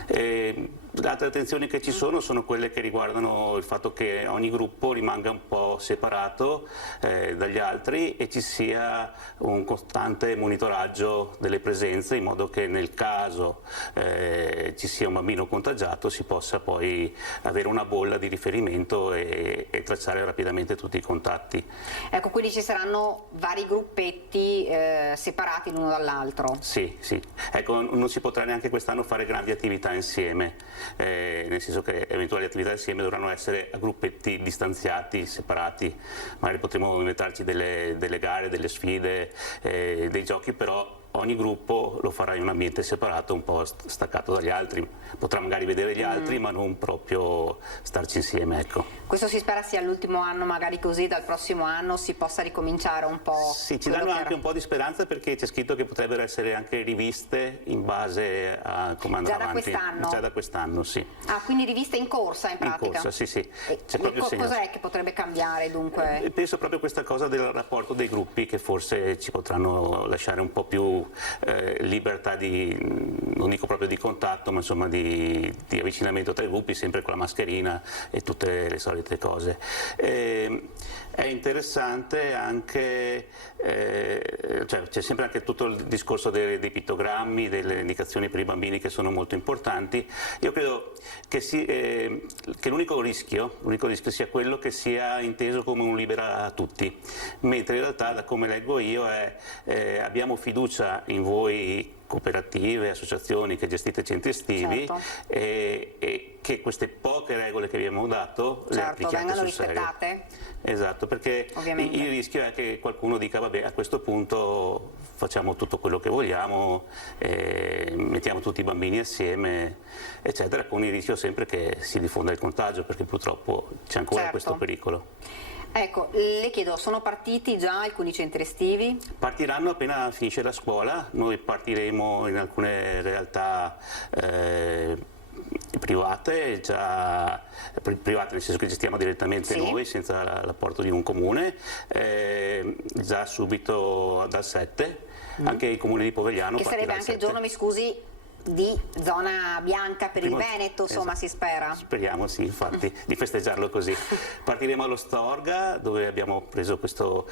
Le altre attenzioni che ci sono quelle che riguardano il fatto che ogni gruppo rimanga un po' separato dagli altri e ci sia un costante monitoraggio delle presenze, in modo che nel caso ci sia un bambino contagiato si possa poi avere una bolla di riferimento e tracciare rapidamente tutti i contatti. Ecco, quindi ci saranno vari gruppetti separati l'uno dall'altro. Sì. Ecco, non si potrà neanche quest'anno fare grandi attività insieme, nel senso che eventuali attività insieme dovranno essere a gruppetti distanziati, separati. Magari potremo inventarci delle gare, delle sfide, dei giochi, però ogni gruppo lo farà in un ambiente separato, un po' staccato dagli altri. Potrà magari vedere gli altri, ma non proprio starci insieme, ecco. Questo si spera sia l'ultimo anno, magari così dal prossimo anno si possa ricominciare un po'. Sì, ci danno anche un po' di speranza, perché c'è scritto che potrebbero essere anche riviste in base a come andrà avanti. Già da quest'anno, sì. Ah, quindi riviste in corsa in pratica? In corsa, sì. C'è proprio cos'è che potrebbe cambiare dunque? Penso proprio questa cosa del rapporto dei gruppi, che forse ci potranno lasciare un po' più libertà non dico proprio di contatto, ma insomma di avvicinamento tra i gruppi, sempre con la mascherina e tutte le solite cose. È interessante anche, c'è sempre anche tutto il discorso dei pittogrammi, delle indicazioni per i bambini, che sono molto importanti. Io credo che l'unico rischio sia quello che sia inteso come un libera a tutti, mentre in realtà, da come leggo io, abbiamo fiducia in voi cooperative, associazioni che gestite centri estivi, certo, e che queste poche regole che abbiamo dato le applichiate sul serio. Rispettate? Esatto, perché il rischio è che qualcuno dica vabbè, a questo punto facciamo tutto quello che vogliamo, mettiamo tutti i bambini assieme, eccetera, con il rischio sempre che si diffonda il contagio, perché purtroppo c'è ancora questo pericolo. Ecco, le chiedo, sono partiti già alcuni centri estivi? Partiranno appena finisce la scuola. Noi partiremo in alcune realtà private, private nel senso che gestiamo direttamente noi, senza l'apporto di un comune, già subito dal 7, anche il comune di Povegliano. Che sarebbe anche il giorno, mi scusi, di zona bianca per il Veneto, insomma, si spera. Speriamo, sì, infatti, di festeggiarlo così. Partiremo allo Storga, dove abbiamo preso questo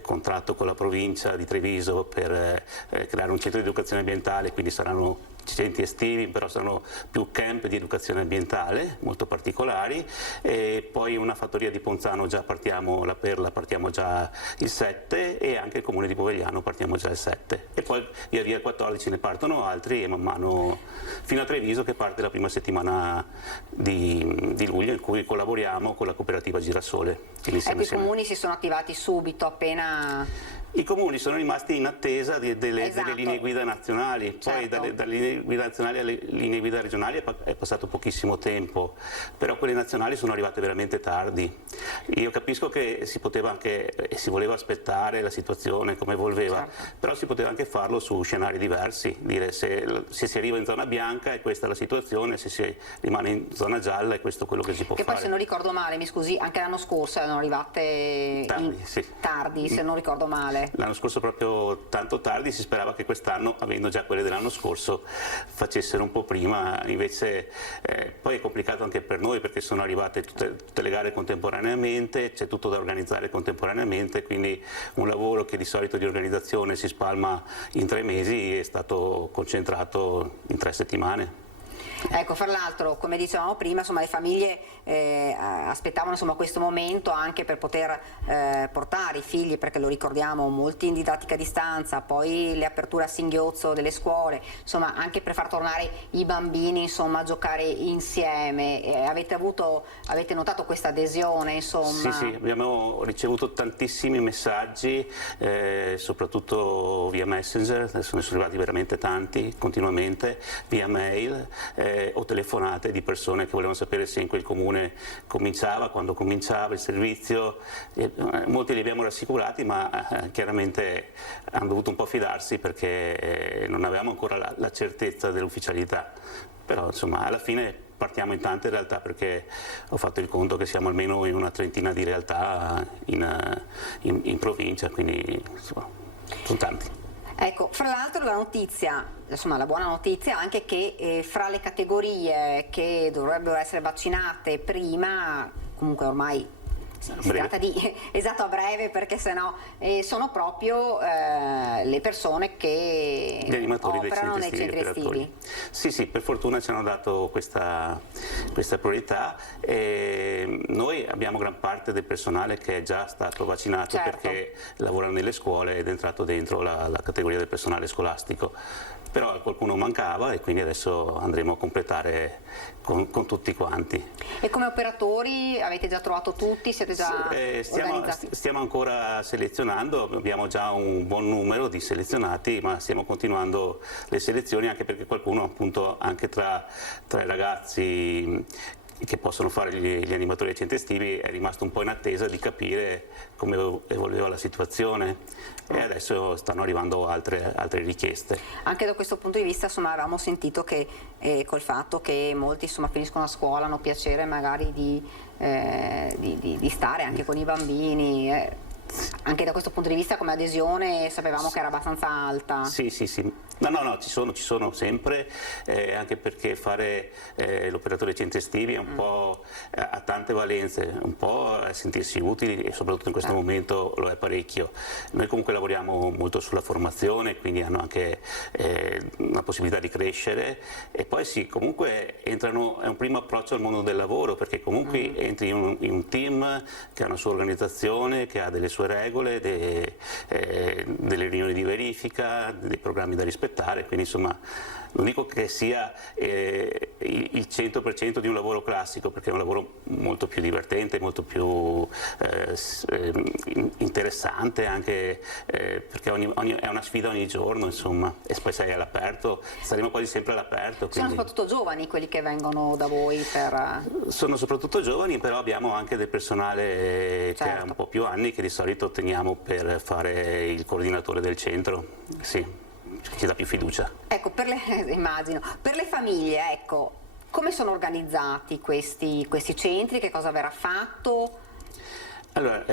contratto con la provincia di Treviso per creare un centro di educazione ambientale, quindi saranno centri estivi, però saranno più camp di educazione ambientale molto particolari, e poi una fattoria di Ponzano, già partiamo, la Perla partiamo già il 7, e anche il comune di Povegliano partiamo già il 7, e poi via via il 14 ne partono altri, e man mano fino a Treviso, che parte la prima settimana di luglio, in cui collaboriamo con la cooperativa Girasole. Ecco, i comuni si sono attivati subito appena... I comuni sono rimasti in attesa delle Esatto. linee guida nazionali, poi Certo. dalle linee guida nazionali alle linee guida regionali è passato pochissimo tempo, però quelle nazionali sono arrivate veramente tardi. Io capisco che si poteva anche e si voleva aspettare la situazione come evolveva, Certo. però si poteva anche farlo su scenari diversi, dire se si arriva in zona bianca è questa la situazione, se si rimane in zona gialla è questo quello che si può Che poi, fare. se non ricordo male, mi scusi, anche l'anno scorso erano arrivate tardi, se non ricordo male. L'anno scorso proprio tanto tardi, si sperava che quest'anno, avendo già quelle dell'anno scorso, facessero un po' prima, invece poi è complicato anche per noi perché sono arrivate tutte le gare contemporaneamente, c'è tutto da organizzare contemporaneamente, quindi un lavoro che di solito di organizzazione si spalma in 3 mesi è stato concentrato in 3 settimane. Ecco, fra l'altro, come dicevamo prima, insomma, le famiglie aspettavano, insomma, questo momento anche per poter portare i figli, perché lo ricordiamo, molti in didattica a distanza, poi le aperture a singhiozzo delle scuole, insomma, anche per far tornare i bambini, insomma, a giocare insieme. Avete notato questa adesione, insomma? Sì, abbiamo ricevuto tantissimi messaggi, soprattutto via Messenger, adesso ne sono arrivati veramente tanti, continuamente, via mail o telefonate di persone che volevano sapere se in quel comune cominciava, quando cominciava il servizio. Molti li abbiamo rassicurati, ma chiaramente hanno dovuto un po' fidarsi perché non avevamo ancora la certezza dell'ufficialità. Però insomma alla fine partiamo in tante realtà, perché ho fatto il conto che siamo almeno in una trentina di realtà in provincia, quindi insomma, sono tanti. Ecco, fra l'altro la notizia, insomma la buona notizia è anche che fra le categorie che dovrebbero essere vaccinate prima, comunque ormai si tratta di esatto, a breve, perché sennò sono proprio le persone che Gli animatori operano nei centri operatori. estivi. Sì, per fortuna ci hanno dato questa priorità e noi abbiamo gran parte del personale che è già stato vaccinato, Certo. perché lavora nelle scuole ed è entrato dentro la categoria del personale scolastico. Però qualcuno mancava e quindi adesso andremo a completare con tutti quanti. E come operatori avete già trovato tutti? Siete già organizzati? Stiamo ancora selezionando, abbiamo già un buon numero di selezionati, ma stiamo continuando le selezioni, anche perché qualcuno, appunto, anche tra i ragazzi che possono fare gli animatori ai centri estivi è rimasto un po' in attesa di capire come evolveva la situazione, e adesso stanno arrivando altre richieste. Anche da questo punto di vista, insomma, avevamo sentito che col fatto che molti, insomma, finiscono a scuola, hanno piacere magari di stare anche con i bambini. Anche da questo punto di vista, come adesione, sapevamo che era abbastanza alta. Sì. No, ci sono sempre, anche perché fare l'operatore ai centri estivi è un po', ha tante valenze, un po' è sentirsi utili, e soprattutto in questo momento lo è parecchio. Noi comunque lavoriamo molto sulla formazione, quindi hanno anche una possibilità di crescere, e poi sì, comunque entrano, è un primo approccio al mondo del lavoro, perché comunque entri in un team che ha una sua organizzazione, che ha delle sue regole, delle riunioni di verifica, dei programmi da rispettare, quindi insomma non dico che sia il 100% di un lavoro classico, perché è un lavoro molto più divertente, molto più interessante, anche perché è una sfida ogni giorno, insomma, e poi sei all'aperto, saremo quasi sempre all'aperto. Sono soprattutto giovani quelli che vengono da voi Sono soprattutto giovani, però abbiamo anche del personale che ha un po' più anni, che di solito teniamo per fare il coordinatore del centro, sì, ci dà più fiducia. Ecco, immagino, per le famiglie, ecco, come sono organizzati questi centri, che cosa verrà fatto? Allora,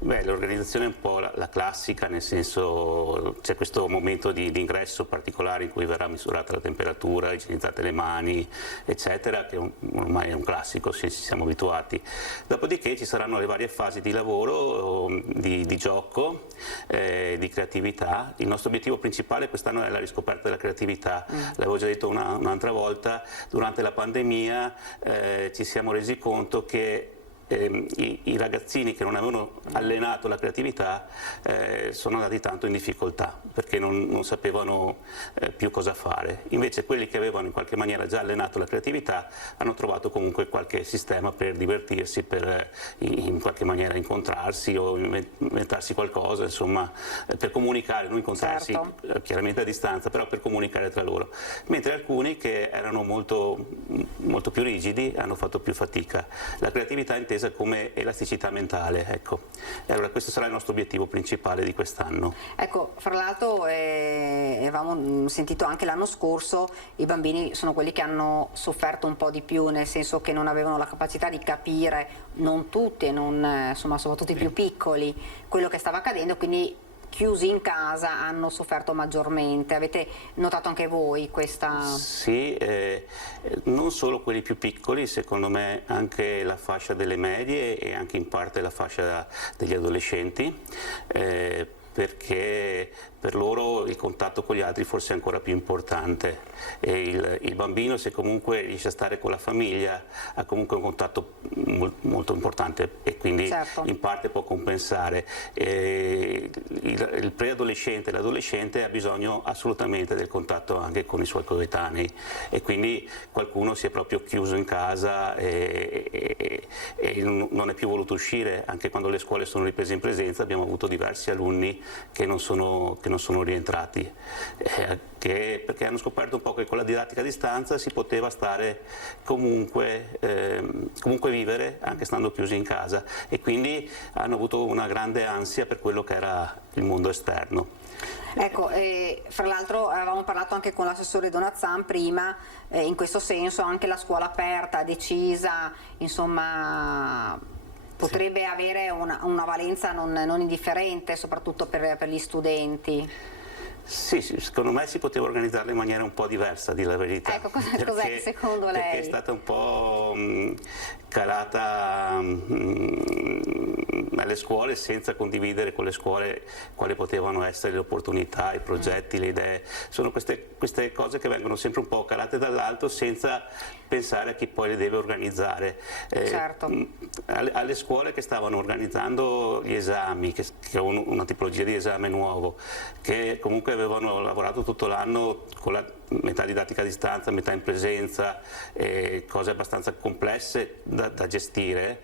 l'organizzazione è un po' la classica, nel senso c'è questo momento di ingresso particolare in cui verrà misurata la temperatura, igienizzate le mani, eccetera, che ormai è un classico, ci siamo abituati. Dopodiché ci saranno le varie fasi di lavoro, di gioco, di creatività. Il nostro obiettivo principale quest'anno è la riscoperta della creatività. L'avevo già detto un'altra volta, durante la pandemia ci siamo resi conto che i ragazzini che non avevano allenato la creatività sono andati tanto in difficoltà perché non sapevano più cosa fare. Invece quelli che avevano in qualche maniera già allenato la creatività hanno trovato comunque qualche sistema per divertirsi, per in qualche maniera incontrarsi o inventarsi qualcosa, insomma, per comunicare, non incontrarsi chiaramente a distanza, però per comunicare tra loro. Mentre alcuni che erano molto più rigidi hanno fatto più fatica. La creatività intesa come elasticità mentale, ecco. E allora questo sarà il nostro obiettivo principale di quest'anno. Ecco, fra l'altro avevamo sentito anche l'anno scorso, i bambini sono quelli che hanno sofferto un po' di più, nel senso che non avevano la capacità di capire, non tutti, insomma soprattutto i più piccoli, quello che stava accadendo, quindi chiusi in casa hanno sofferto maggiormente. Avete notato anche voi questa? Sì, non solo quelli più piccoli, secondo me anche la fascia delle medie e anche in parte la fascia degli adolescenti, perché per loro il contatto con gli altri forse è ancora più importante e il bambino, se comunque riesce a stare con la famiglia, ha comunque un contatto molto importante e quindi in parte può compensare. Il preadolescente e l'adolescente ha bisogno assolutamente del contatto anche con i suoi coetanei e quindi qualcuno si è proprio chiuso in casa e non è più voluto uscire. Anche quando le scuole sono riprese in presenza abbiamo avuto diversi alunni che non sono rientrati, perché hanno scoperto un po' che con la didattica a distanza si poteva stare comunque vivere anche stando chiusi in casa e quindi hanno avuto una grande ansia per quello che era il mondo esterno. Ecco, fra l'altro avevamo parlato anche con l'assessore Donazzan prima, in questo senso anche la scuola aperta, decisa, insomma potrebbe avere una valenza non indifferente, soprattutto per gli studenti. Sì, secondo me si poteva organizzarla in maniera un po' diversa, a dire la verità. Ecco, cos'è secondo lei? Perché è stata un po' calata alle scuole senza condividere con le scuole quali potevano essere le opportunità, i progetti, le idee. Sono queste cose che vengono sempre un po' calate dall'alto senza pensare a chi poi le deve organizzare. Alle scuole che stavano organizzando gli esami, che è una tipologia di esame nuovo, che comunque avevano lavorato tutto l'anno con la metà didattica a distanza, metà in presenza, cose abbastanza complesse da gestire,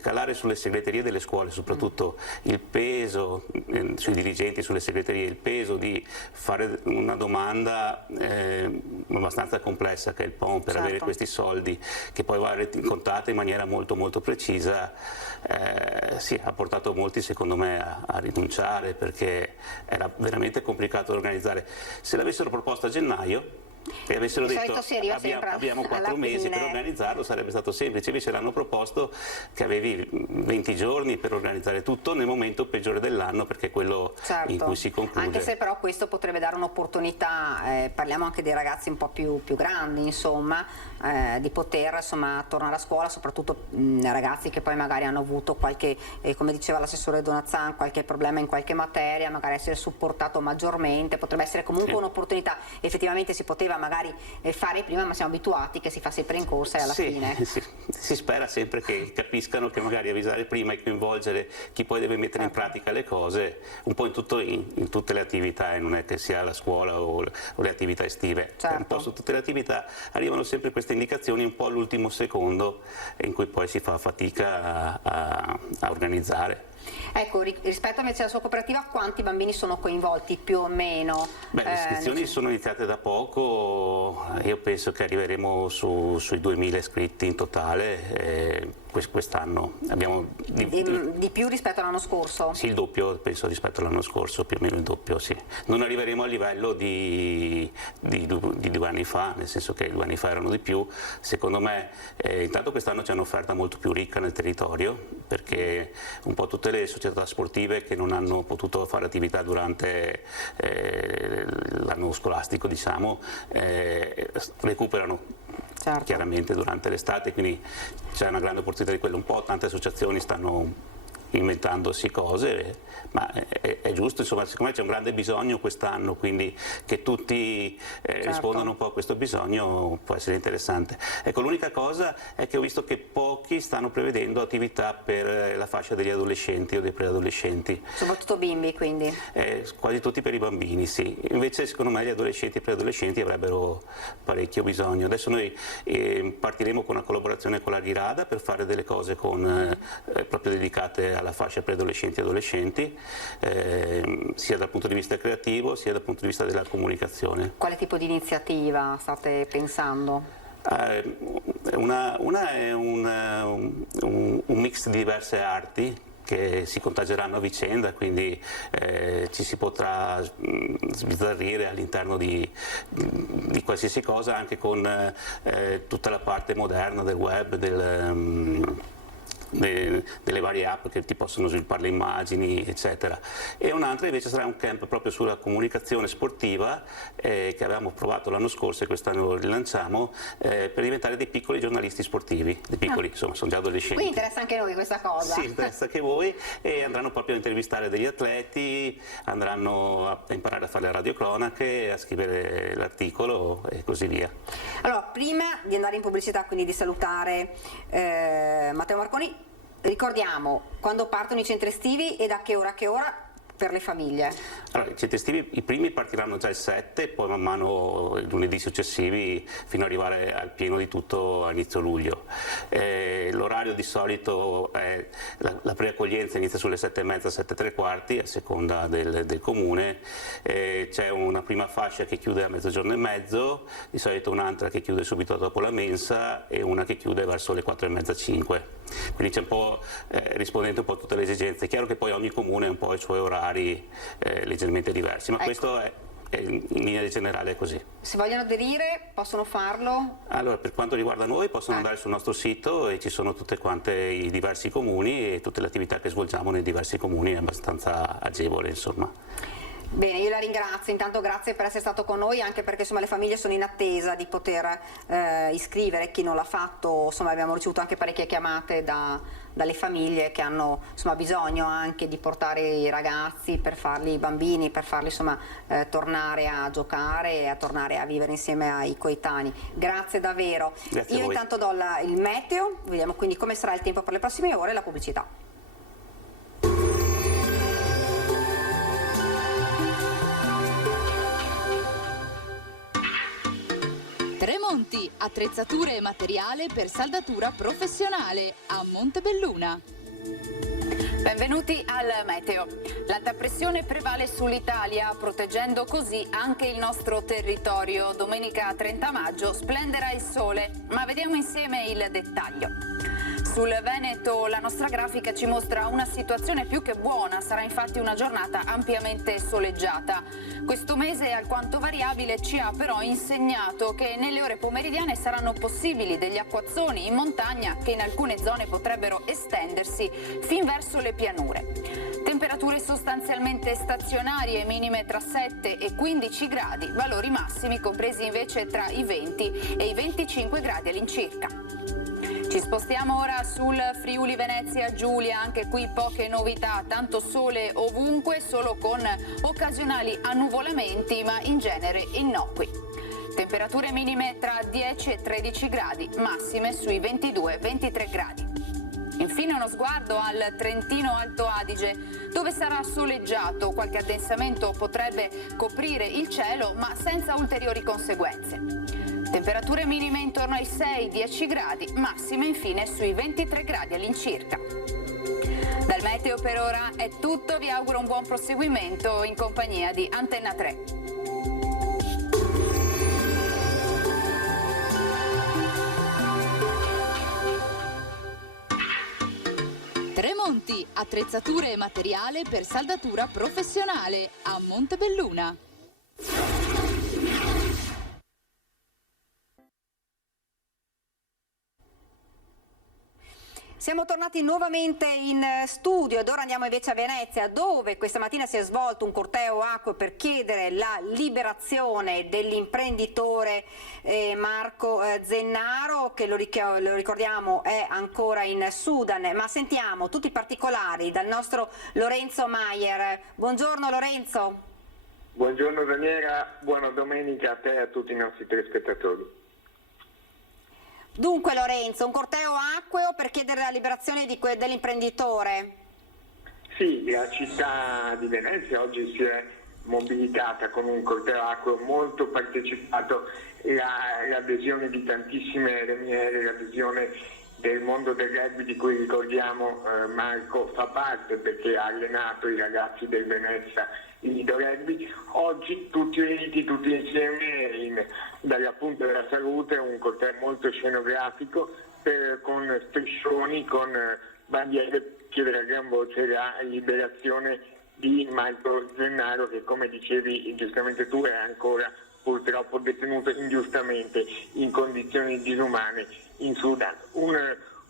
calare sulle segreterie delle scuole soprattutto il peso, sui dirigenti, sulle segreterie, il peso di fare una domanda abbastanza complessa che è il PON per avere questi soldi, che poi va contata in maniera molto precisa, ha portato molti secondo me a rinunciare perché era veramente complicato da organizzare. Se l'avessero proposto a gennaio e avessero detto abbiamo 4 mesi per organizzarlo sarebbe stato semplice, invece l'hanno proposto che avevi 20 giorni per organizzare tutto nel momento peggiore dell'anno perché è quello in cui si conclude. Anche se però questo potrebbe dare un'opportunità, parliamo anche dei ragazzi un po' più grandi, insomma, di poter tornare a scuola, soprattutto ragazzi che poi magari hanno avuto qualche, come diceva l'assessore Donazzan, qualche problema in qualche materia, magari essere supportato maggiormente, potrebbe essere comunque un'opportunità. Effettivamente si poteva magari fare prima, ma siamo abituati che si fa sempre in corsa e alla fine. Si spera sempre che capiscano che magari avvisare prima e coinvolgere chi poi deve mettere in pratica le cose un po' in tutte le attività, e non è che sia la scuola o le attività estive, un po' su tutte le attività arrivano sempre queste indicazioni un po' all'ultimo secondo in cui poi si fa fatica a organizzare. Ecco, rispetto invece alla sua cooperativa, quanti bambini sono coinvolti più o meno? Beh, le iscrizioni sono iniziate da poco, io penso che arriveremo sui 2000 iscritti in totale quest'anno. Abbiamo di più rispetto all'anno scorso? Sì, il doppio penso rispetto all'anno scorso, più o meno il doppio, sì. Non arriveremo al livello di 2 anni fa, nel senso che 2 anni fa erano di più. Secondo me intanto quest'anno c'è un'offerta molto più ricca nel territorio, perché un po' tutte le società sportive che non hanno potuto fare attività durante l'anno scolastico, diciamo, recuperano chiaramente durante l'estate, quindi c'è una grande opportunità di quello. Un po' tante associazioni stanno inventandosi cose, ma è giusto, insomma, secondo me c'è un grande bisogno quest'anno, quindi che tutti rispondano un po' a questo bisogno può essere interessante. Ecco, l'unica cosa è che ho visto che pochi stanno prevedendo attività per la fascia degli adolescenti o dei preadolescenti. Soprattutto bimbi, quindi? Quasi tutti per i bambini, sì. Invece secondo me gli adolescenti e i preadolescenti avrebbero parecchio bisogno. Adesso noi partiremo con una collaborazione con la Lirada per fare delle cose proprio dedicate alla fascia preadolescenti e adolescenti, sia dal punto di vista creativo sia dal punto di vista della comunicazione. Quale tipo di iniziativa state pensando? Una è un mix di diverse arti che si contageranno a vicenda, quindi ci si potrà sbizzarrire all'interno di qualsiasi cosa, anche con tutta la parte moderna del web, delle varie app che ti possono sviluppare le immagini, eccetera. E un'altra invece sarà un camp proprio sulla comunicazione sportiva che avevamo provato l'anno scorso e quest'anno rilanciamo, per diventare dei piccoli giornalisti sportivi, dei piccoli, insomma, sono già adolescenti. Quindi interessa anche noi questa cosa? Sì, interessa anche voi, e andranno proprio a intervistare degli atleti, andranno a imparare a fare le radiocronache, a scrivere l'articolo e così via. Allora, prima di andare in pubblicità, quindi di salutare Matteo Marconi, ricordiamo quando partono i centri estivi e da che ora a che ora per le famiglie. Allora, i centri estivi, i primi partiranno già il 7, poi man mano i lunedì successivi fino ad arrivare al pieno di tutto a inizio luglio. L'orario di solito è la preaccoglienza inizia sulle 7:30, 7:15 a seconda del comune. C'è una prima fascia che chiude a 12:30, di solito un'altra che chiude subito dopo la mensa e una che chiude verso le 4:30, 5. Quindi c'è un po' rispondente un po' a tutte le esigenze. È chiaro che poi ogni comune ha un po' i suoi orari leggermente diversi, ma questo è in linea generale così. Se vogliono aderire possono farlo? Allora, per quanto riguarda noi possono andare sul nostro sito e ci sono tutte quante i diversi comuni e tutte le attività che svolgiamo nei diversi comuni, è abbastanza agevole, insomma. Bene, io la ringrazio, intanto grazie per essere stato con noi, anche perché insomma le famiglie sono in attesa di poter iscrivere, chi non l'ha fatto, insomma abbiamo ricevuto anche parecchie chiamate dalle famiglie che hanno insomma bisogno anche di portare i ragazzi per farli, i bambini, per farli insomma tornare a giocare e a tornare a vivere insieme ai coetanei. Grazie davvero. Grazie io intanto do il meteo, vediamo quindi come sarà il tempo per le prossime ore e la pubblicità. Tremonti, attrezzature e materiale per saldatura professionale a Montebelluna. Benvenuti al meteo. L'alta pressione prevale sull'Italia, proteggendo così anche il nostro territorio. Domenica 30 maggio splenderà il sole, ma vediamo insieme il dettaglio. Sul Veneto la nostra grafica ci mostra una situazione più che buona, sarà infatti una giornata ampiamente soleggiata. Questo mese alquanto variabile ci ha però insegnato che nelle ore pomeridiane saranno possibili degli acquazzoni in montagna che in alcune zone potrebbero estendersi fin verso le pianure. Temperature sostanzialmente stazionarie, minime tra 7 e 15 gradi, valori massimi compresi invece tra i 20 e i 25 gradi all'incirca. Ci spostiamo ora sul Friuli Venezia Giulia, anche qui poche novità, tanto sole ovunque, solo con occasionali annuvolamenti, ma in genere innocui. Temperature minime tra 10 e 13 gradi, massime sui 22-23 gradi. Infine uno sguardo al Trentino Alto Adige, dove sarà soleggiato, qualche addensamento potrebbe coprire il cielo, ma senza ulteriori conseguenze. Temperature minime intorno ai 6-10 gradi, massime infine sui 23 gradi all'incirca. Dal meteo per ora è tutto, vi auguro un buon proseguimento in compagnia di Antenna 3. Tremonti, attrezzature e materiale per saldatura professionale a Montebelluna. Siamo Siamo tornati nuovamente in studio ed ora andiamo invece a Venezia, dove questa mattina si è svolto un corteo acqueo per chiedere la liberazione dell'imprenditore Marco Zennaro, che lo ricordiamo è ancora in Sudan. Ma sentiamo tutti i particolari dal nostro Lorenzo Maier. Buongiorno Lorenzo. Buongiorno Daniela, buona domenica a te e a tutti i nostri telespettatori. Dunque Lorenzo, un corteo acqueo per chiedere la liberazione dell'imprenditore. Sì, la città di Venezia oggi si è mobilitata con un corteo acqueo molto partecipato, l'adesione di tantissime lemiere, l'adesione del mondo del rugby di cui ricordiamo Marco fa parte, perché ha allenato i ragazzi del Venezia il Lido Rugby. Oggi tutti uniti, tutti insieme dalla Punta della Salute, un corteo molto scenografico con striscioni, con bandiere, chiedere a gran voce la liberazione di Marco Zennaro, che come dicevi giustamente tu è ancora purtroppo detenuto ingiustamente in condizioni disumane in Sudan.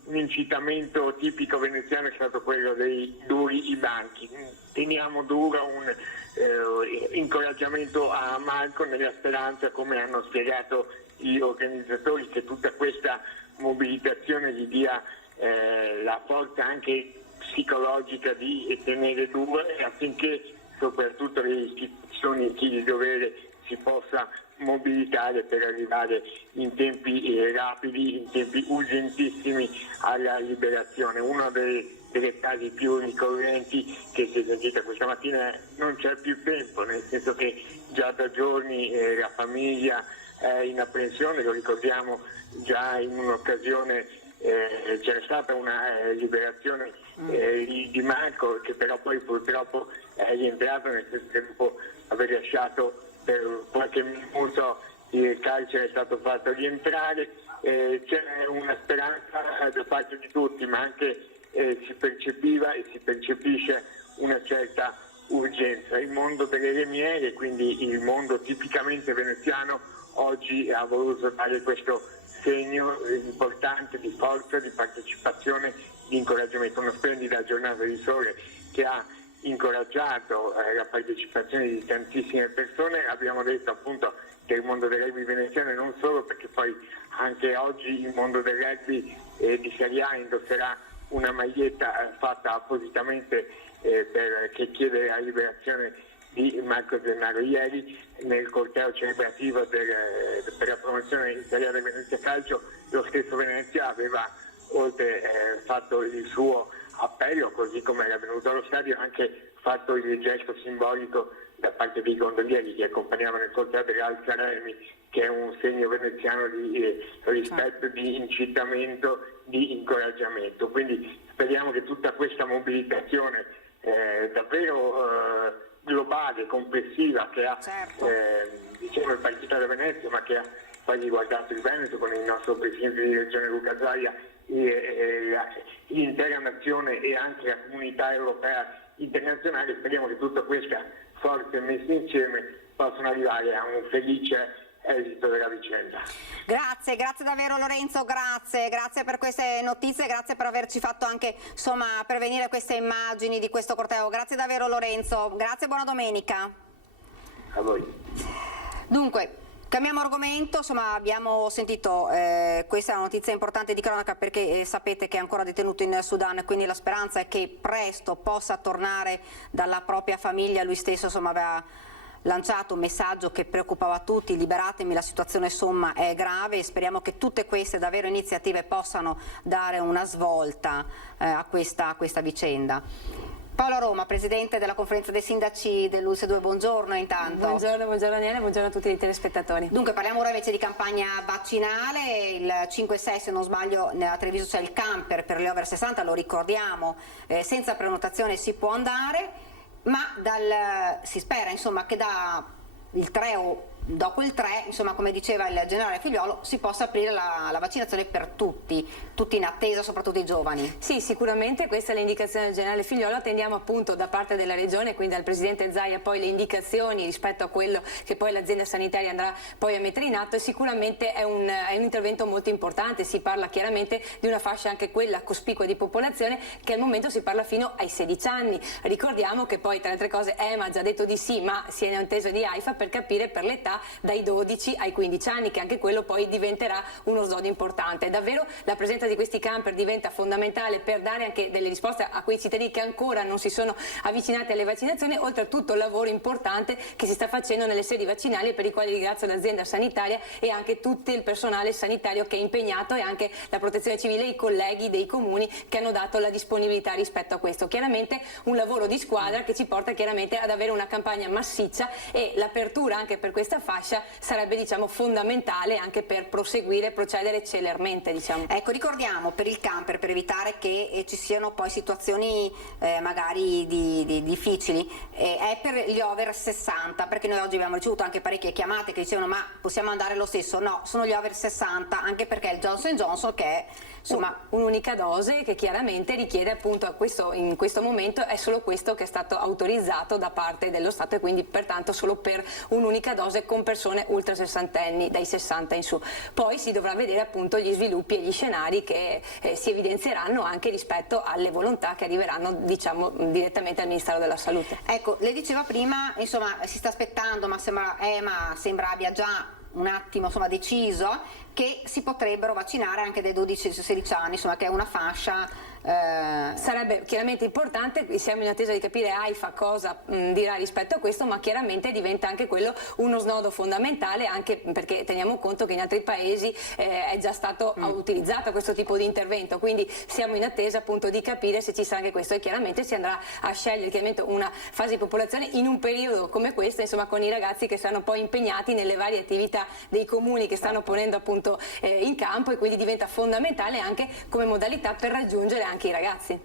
Un incitamento tipico veneziano è stato quello dei duri i banchi. Teniamo duro un incoraggiamento a Marco, nella speranza, come hanno spiegato gli organizzatori, che tutta questa mobilitazione gli dia la forza anche psicologica di tenere duro, affinché soprattutto le istituzioni e chi di dovere si possa mobilitare per arrivare in tempi rapidi, in tempi urgentissimi alla liberazione. Uno delle casi più ricorrenti che si è sentita questa mattina è: non c'è più tempo, nel senso che già da giorni la famiglia è in apprensione. Lo ricordiamo, già in un'occasione c'era stata una liberazione di Marco, che però poi purtroppo è rientrato, nel senso che dopo aver lasciato per qualche minuto il carcere è stato fatto rientrare. C'è una speranza da parte di tutti, ma anche si percepiva e si percepisce una certa urgenza. Il mondo delle lemiere, quindi il mondo tipicamente veneziano, oggi ha voluto dare questo segno importante di forza, di partecipazione, di incoraggiamento. Una splendida giornata di sole che ha incoraggiato la partecipazione di tantissime persone. Abbiamo detto appunto del mondo del rugby veneziano, e non solo, perché poi anche oggi il mondo del rugby di Serie A indosserà una maglietta fatta appositamente che chiede la liberazione di Marco Zennaro. Ieri nel corteo celebrativo per la promozione in Serie A del Venezia Calcio, lo stesso Venezia aveva, oltre fatto il suo appello, così come era venuto allo stadio, anche fatto il gesto simbolico da parte dei gondolieri che accompagnavano il corteo dell'Alcaremi, che è un segno veneziano di rispetto, di incitamento, di incoraggiamento. Quindi speriamo che tutta questa mobilitazione davvero globale, complessiva, che ha diciamo partita da Venezia, ma che ha poi riguardato il Veneto con il nostro presidente di regione Luca Zaia, l'intera nazione e anche la comunità europea internazionale. Speriamo che tutte queste forze messe insieme possano arrivare a un felice esito della vicenda. Grazie davvero Lorenzo, grazie per queste notizie, grazie per averci fatto anche pervenire queste immagini di questo corteo. Grazie davvero Lorenzo, grazie e buona domenica. A voi. Dunque, cambiamo argomento. Abbiamo sentito, questa è una notizia importante di cronaca, perché sapete che è ancora detenuto in Sudan, quindi la speranza è che presto possa tornare dalla propria famiglia. Lui stesso aveva lanciato un messaggio che preoccupava tutti: liberatemi, la situazione è grave, e speriamo che tutte queste davvero iniziative possano dare una svolta a questa vicenda. Paola Roma, presidente della conferenza dei sindaci dell'ULSE 2, buongiorno intanto. Buongiorno Daniele, buongiorno a tutti i telespettatori. Dunque parliamo ora invece di campagna vaccinale. Il 5-6, se non sbaglio, nella Treviso c'è il camper per gli over 60, lo ricordiamo, senza prenotazione si può andare, ma si spera che il 3 dopo il 3, insomma, come diceva il generale Figliuolo, si possa aprire la vaccinazione per tutti in attesa, soprattutto i giovani. Sì, sicuramente questa è l'indicazione del generale Figliuolo. Attendiamo appunto da parte della Regione, quindi dal Presidente Zaia, poi le indicazioni rispetto a quello che poi l'azienda sanitaria andrà poi a mettere in atto, e sicuramente è un intervento molto importante. Si parla chiaramente di una fascia, anche quella cospicua di popolazione, che al momento si parla fino ai 16 anni. Ricordiamo che poi, tra le altre cose, EMA ha già detto di sì, ma si è in attesa di AIFA per capire per l'età dai 12 ai 15 anni, che anche quello poi diventerà uno snodo importante. Davvero la presenza di questi camper diventa fondamentale per dare anche delle risposte a quei cittadini che ancora non si sono avvicinati alle vaccinazioni, oltre a tutto il lavoro importante che si sta facendo nelle sedi vaccinali, e per i quali ringrazio l'azienda sanitaria e anche tutto il personale sanitario che è impegnato, e anche la protezione civile e i colleghi dei comuni che hanno dato la disponibilità rispetto a questo. Chiaramente un lavoro di squadra che ci porta chiaramente ad avere una campagna massiccia, e l'apertura anche per questa fascia sarebbe, diciamo, fondamentale anche per procedere celermente, diciamo. Ecco, ricordiamo per il camper, per evitare che ci siano poi situazioni magari difficili, è per gli over 60, perché noi oggi abbiamo ricevuto anche parecchie chiamate che dicevano ma possiamo andare lo stesso? No, sono gli over 60, anche perché il Johnson & Johnson, che è insomma un'unica dose, che chiaramente richiede appunto in questo momento è solo questo che è stato autorizzato da parte dello Stato, e quindi pertanto solo per un'unica dose con persone ultra sessantenni, dai 60 in su. Poi si dovrà vedere appunto gli sviluppi e gli scenari che si evidenzieranno anche rispetto alle volontà che arriveranno, diciamo, direttamente al Ministero della Salute. Ecco, lei diceva prima, insomma, si sta aspettando, ma sembra abbia già un attimo, insomma, deciso che si potrebbero vaccinare anche dai 12 ai 16 anni, insomma, che è una fascia. Sarebbe chiaramente importante, siamo in attesa di capire AIFA cosa dirà rispetto a questo, ma chiaramente diventa anche quello uno snodo fondamentale, anche perché teniamo conto che in altri paesi è già stato utilizzato questo tipo di intervento, quindi siamo in attesa appunto di capire se ci sarà anche questo, e chiaramente si andrà a scegliere chiaramente una fase di popolazione in un periodo come questo, insomma, con i ragazzi che saranno poi impegnati nelle varie attività dei comuni che stanno ponendo appunto in campo, e quindi diventa fondamentale anche come modalità per raggiungere anche i ragazzi.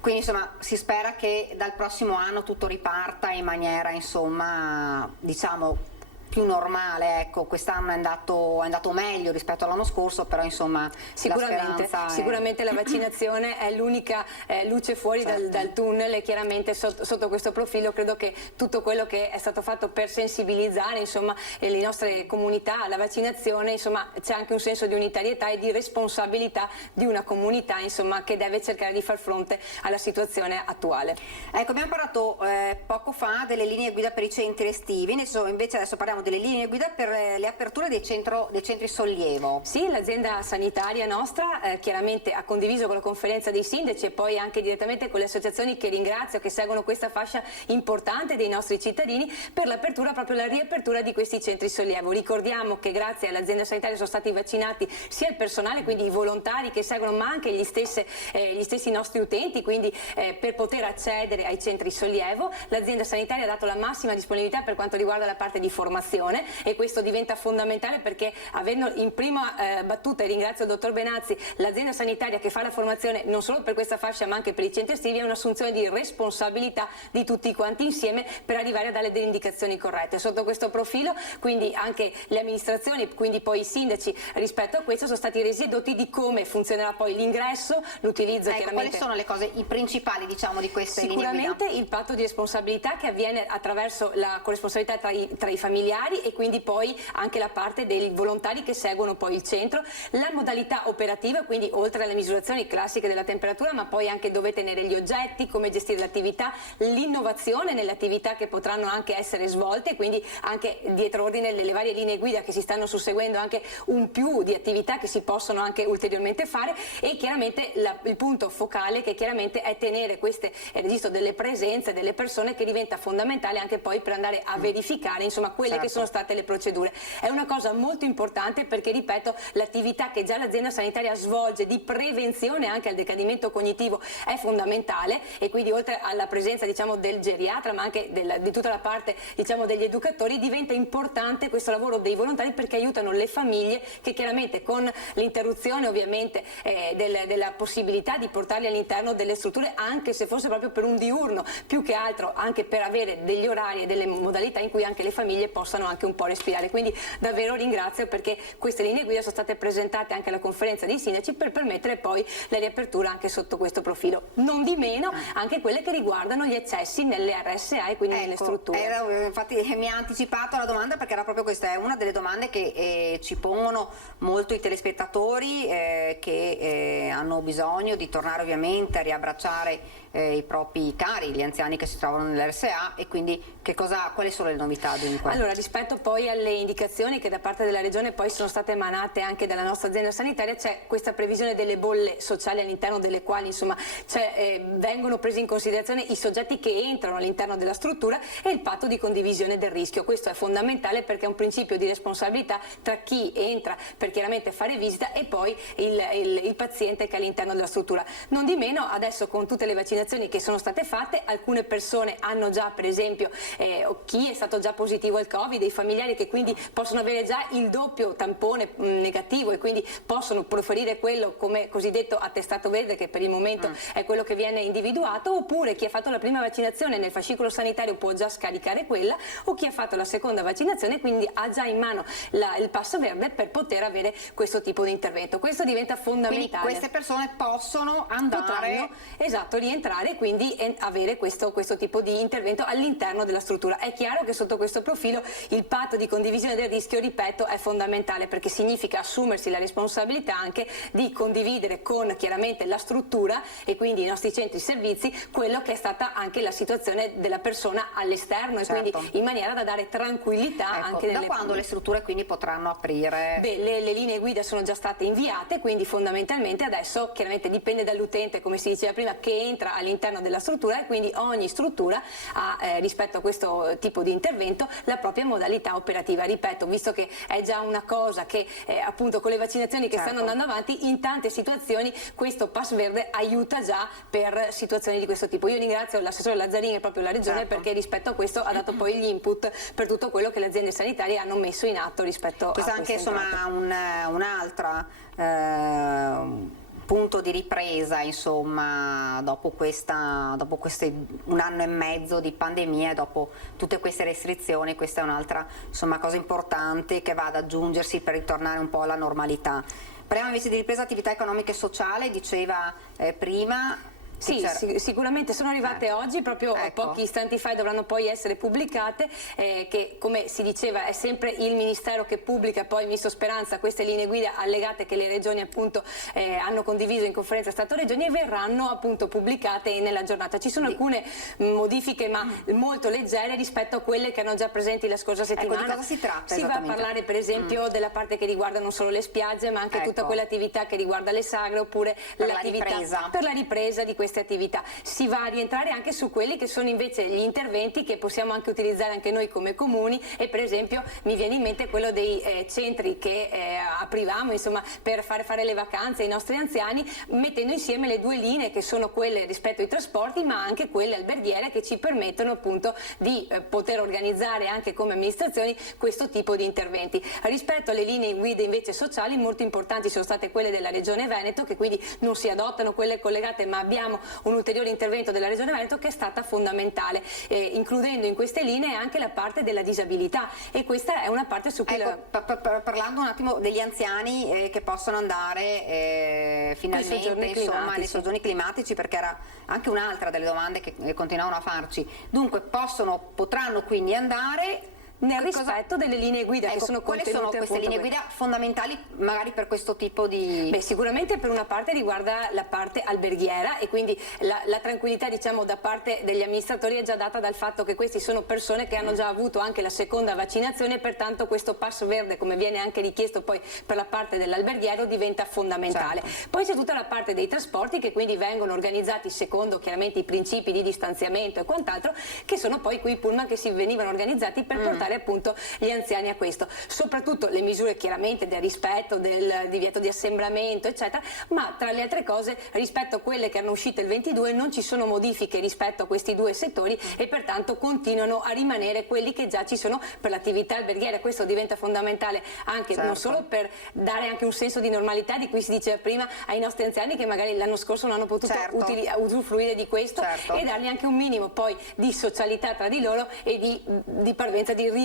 Quindi insomma si spera che dal prossimo anno tutto riparta in maniera, insomma, diciamo più normale, ecco. Quest'anno è andato meglio rispetto all'anno scorso, però insomma sicuramente la vaccinazione è l'unica luce fuori dal tunnel, e chiaramente sotto questo profilo credo che tutto quello che è stato fatto per sensibilizzare, insomma, le nostre comunità alla vaccinazione, insomma, c'è anche un senso di unitarietà e di responsabilità di una comunità, insomma, che deve cercare di far fronte alla situazione attuale. Ecco, abbiamo parlato poco fa delle linee guida per i centri estivi, invece adesso parliamo delle linee guida per le aperture dei centri sollievo. Sì, l'azienda sanitaria nostra chiaramente ha condiviso con la conferenza dei sindaci, e poi anche direttamente con le associazioni che ringrazio, che seguono questa fascia importante dei nostri cittadini, per l'apertura, proprio la riapertura di questi centri sollievo. Ricordiamo che grazie all'azienda sanitaria sono stati vaccinati sia il personale, quindi i volontari che seguono, ma anche gli stessi nostri utenti, quindi per poter accedere ai centri sollievo l'azienda sanitaria ha dato la massima disponibilità per quanto riguarda la parte di formazione, e questo diventa fondamentale, perché avendo in prima battuta, e ringrazio il dottor Benazzi, l'azienda sanitaria che fa la formazione non solo per questa fascia ma anche per i centri estivi, è un'assunzione di responsabilità di tutti quanti insieme per arrivare a dare delle indicazioni corrette. Sotto questo profilo quindi anche le amministrazioni, quindi poi i sindaci, rispetto a questo sono stati resi edotti di come funzionerà poi l'ingresso, l'utilizzo, chiaramente. Quali sono le cose principali, diciamo, di queste linee guida? Sicuramente il patto di responsabilità, che avviene attraverso la corresponsabilità tra i familiari, e quindi poi anche la parte dei volontari che seguono poi il centro, la modalità operativa, quindi oltre alle misurazioni classiche della temperatura, ma poi anche dove tenere gli oggetti, come gestire l'attività, l'innovazione nelle attività che potranno anche essere svolte, quindi anche dietro ordine le varie linee guida che si stanno susseguendo, anche un più di attività che si possono anche ulteriormente fare, e chiaramente il punto focale che chiaramente è tenere queste registro delle presenze delle persone, che diventa fondamentale anche poi per andare a verificare, insomma, quelle che sono state le procedure. È una cosa molto importante, perché, ripeto, l'attività che già l'azienda sanitaria svolge di prevenzione anche al decadimento cognitivo è fondamentale, e quindi oltre alla presenza, diciamo, del geriatra, ma anche di tutta la parte, diciamo, degli educatori, diventa importante questo lavoro dei volontari, perché aiutano le famiglie che chiaramente con l'interruzione ovviamente della possibilità di portarli all'interno delle strutture, anche se fosse proprio per un diurno, più che altro anche per avere degli orari e delle modalità in cui anche le famiglie possano possano anche un po' respirare. Quindi davvero ringrazio, perché queste linee guida sono state presentate anche alla conferenza dei sindaci per permettere poi la riapertura anche sotto questo profilo. Non di meno anche quelle che riguardano gli accessi nelle RSA e quindi nelle strutture. Infatti mi ha anticipato la domanda, perché era proprio questa, è una delle domande che ci pongono molto i telespettatori che hanno bisogno di tornare ovviamente a riabbracciare i propri cari, gli anziani che si trovano nell'RSA, e quindi quali sono le novità dunque? Allora, rispetto poi alle indicazioni che da parte della Regione poi sono state emanate anche dalla nostra azienda sanitaria, c'è questa previsione delle bolle sociali all'interno delle quali insomma vengono presi in considerazione i soggetti che entrano all'interno della struttura e il patto di condivisione del rischio. Questo è fondamentale perché è un principio di responsabilità tra chi entra per chiaramente fare visita e poi il paziente che è all'interno della struttura. Non di meno, adesso con tutte le vaccinazioni che sono state fatte, alcune persone hanno già, per esempio, chi è stato già positivo al Covid, i familiari che quindi possono avere già il doppio tampone negativo e quindi possono proferire quello come cosiddetto attestato verde, che per il momento è quello che viene individuato, oppure chi ha fatto la prima vaccinazione nel fascicolo sanitario può già scaricare quella, o chi ha fatto la seconda vaccinazione quindi ha già in mano il passo verde per poter avere questo tipo di intervento. Questo diventa fondamentale. Quindi queste persone potranno rientrare e quindi avere questo tipo di intervento all'interno della struttura. È chiaro che sotto questo profilo il patto di condivisione del rischio, ripeto, è fondamentale, perché significa assumersi la responsabilità anche di condividere con chiaramente la struttura e quindi i nostri centri servizi quello che è stata anche la situazione della persona all'esterno, e quindi in maniera da dare tranquillità anche nelle... Da quando le strutture quindi potranno aprire? Le linee guida sono già state inviate, quindi fondamentalmente adesso chiaramente dipende dall'utente, come si diceva prima, che entra all'interno della struttura, e quindi ogni struttura ha rispetto a questo tipo di intervento la propria modalità operativa. Ripeto, visto che è già una cosa che appunto con le vaccinazioni che stanno andando avanti, in tante situazioni questo pass verde aiuta già per situazioni di questo tipo. Io ringrazio l'assessore Lazzarini e proprio la Regione perché rispetto a questo ha dato poi gli input per tutto quello che le aziende sanitarie hanno messo in atto rispetto questa a anche questo. Un'altra punto di ripresa, insomma, dopo un anno e mezzo di pandemia e dopo tutte queste restrizioni, questa è un'altra cosa importante che va ad aggiungersi per ritornare un po' alla normalità. Parliamo invece di ripresa attività economica e sociale, diceva prima. Sì, sicuramente sono arrivate oggi, proprio pochi istanti fa, e dovranno poi essere pubblicate, che come si diceva è sempre il Ministero che pubblica, poi il Ministro Speranza, queste linee guida allegate che le regioni appunto hanno condiviso in conferenza Stato-Regioni, e verranno appunto pubblicate nella giornata. Ci sono alcune modifiche ma molto leggere rispetto a quelle che erano già presenti la scorsa settimana. Di cosa si tratta? Si va a parlare per esempio della parte che riguarda non solo le spiagge ma anche tutta quell'attività che riguarda le sagre, oppure l'attività per la ripresa di queste attività. Si va a rientrare anche su quelli che sono invece gli interventi che possiamo anche utilizzare anche noi come comuni, e per esempio mi viene in mente quello dei centri che aprivamo insomma per fare le vacanze ai nostri anziani, mettendo insieme le due linee che sono quelle rispetto ai trasporti ma anche quelle alberghiere, che ci permettono appunto di poter organizzare anche come amministrazioni questo tipo di interventi. Rispetto alle linee guida invece sociali, molto importanti sono state quelle della Regione Veneto, che quindi non si adottano quelle collegate ma abbiamo un ulteriore intervento della Regione Veneto che è stata fondamentale, includendo in queste linee anche la parte della disabilità, e questa è una parte su cui parlando un attimo degli anziani che possono andare finalmente nei soggiorni climatici, perché era anche un'altra delle domande che continuavano a farci. Dunque potranno quindi andare nel rispetto delle linee guida che sono contenute. Quali sono queste linee guida fondamentali magari per questo tipo di... Sicuramente per una parte riguarda la parte alberghiera, e quindi la tranquillità diciamo da parte degli amministratori è già data dal fatto che questi sono persone che hanno già avuto anche la seconda vaccinazione, pertanto questo passo verde, come viene anche richiesto poi per la parte dell'alberghiero, diventa fondamentale. Poi c'è tutta la parte dei trasporti, che quindi vengono organizzati secondo chiaramente i principi di distanziamento e quant'altro, che sono poi quei pullman che si venivano organizzati per portare appunto gli anziani a questo. Soprattutto le misure chiaramente del rispetto, del divieto di assembramento eccetera, ma tra le altre cose rispetto a quelle che erano uscite il 22 non ci sono modifiche rispetto a questi due settori, e pertanto continuano a rimanere quelli che già ci sono per l'attività alberghiera. Questo diventa fondamentale anche non solo per dare anche un senso di normalità di cui si diceva prima ai nostri anziani che magari l'anno scorso non hanno potuto usufruire di questo, e dargli anche un minimo poi di socialità tra di loro e di parvenza, di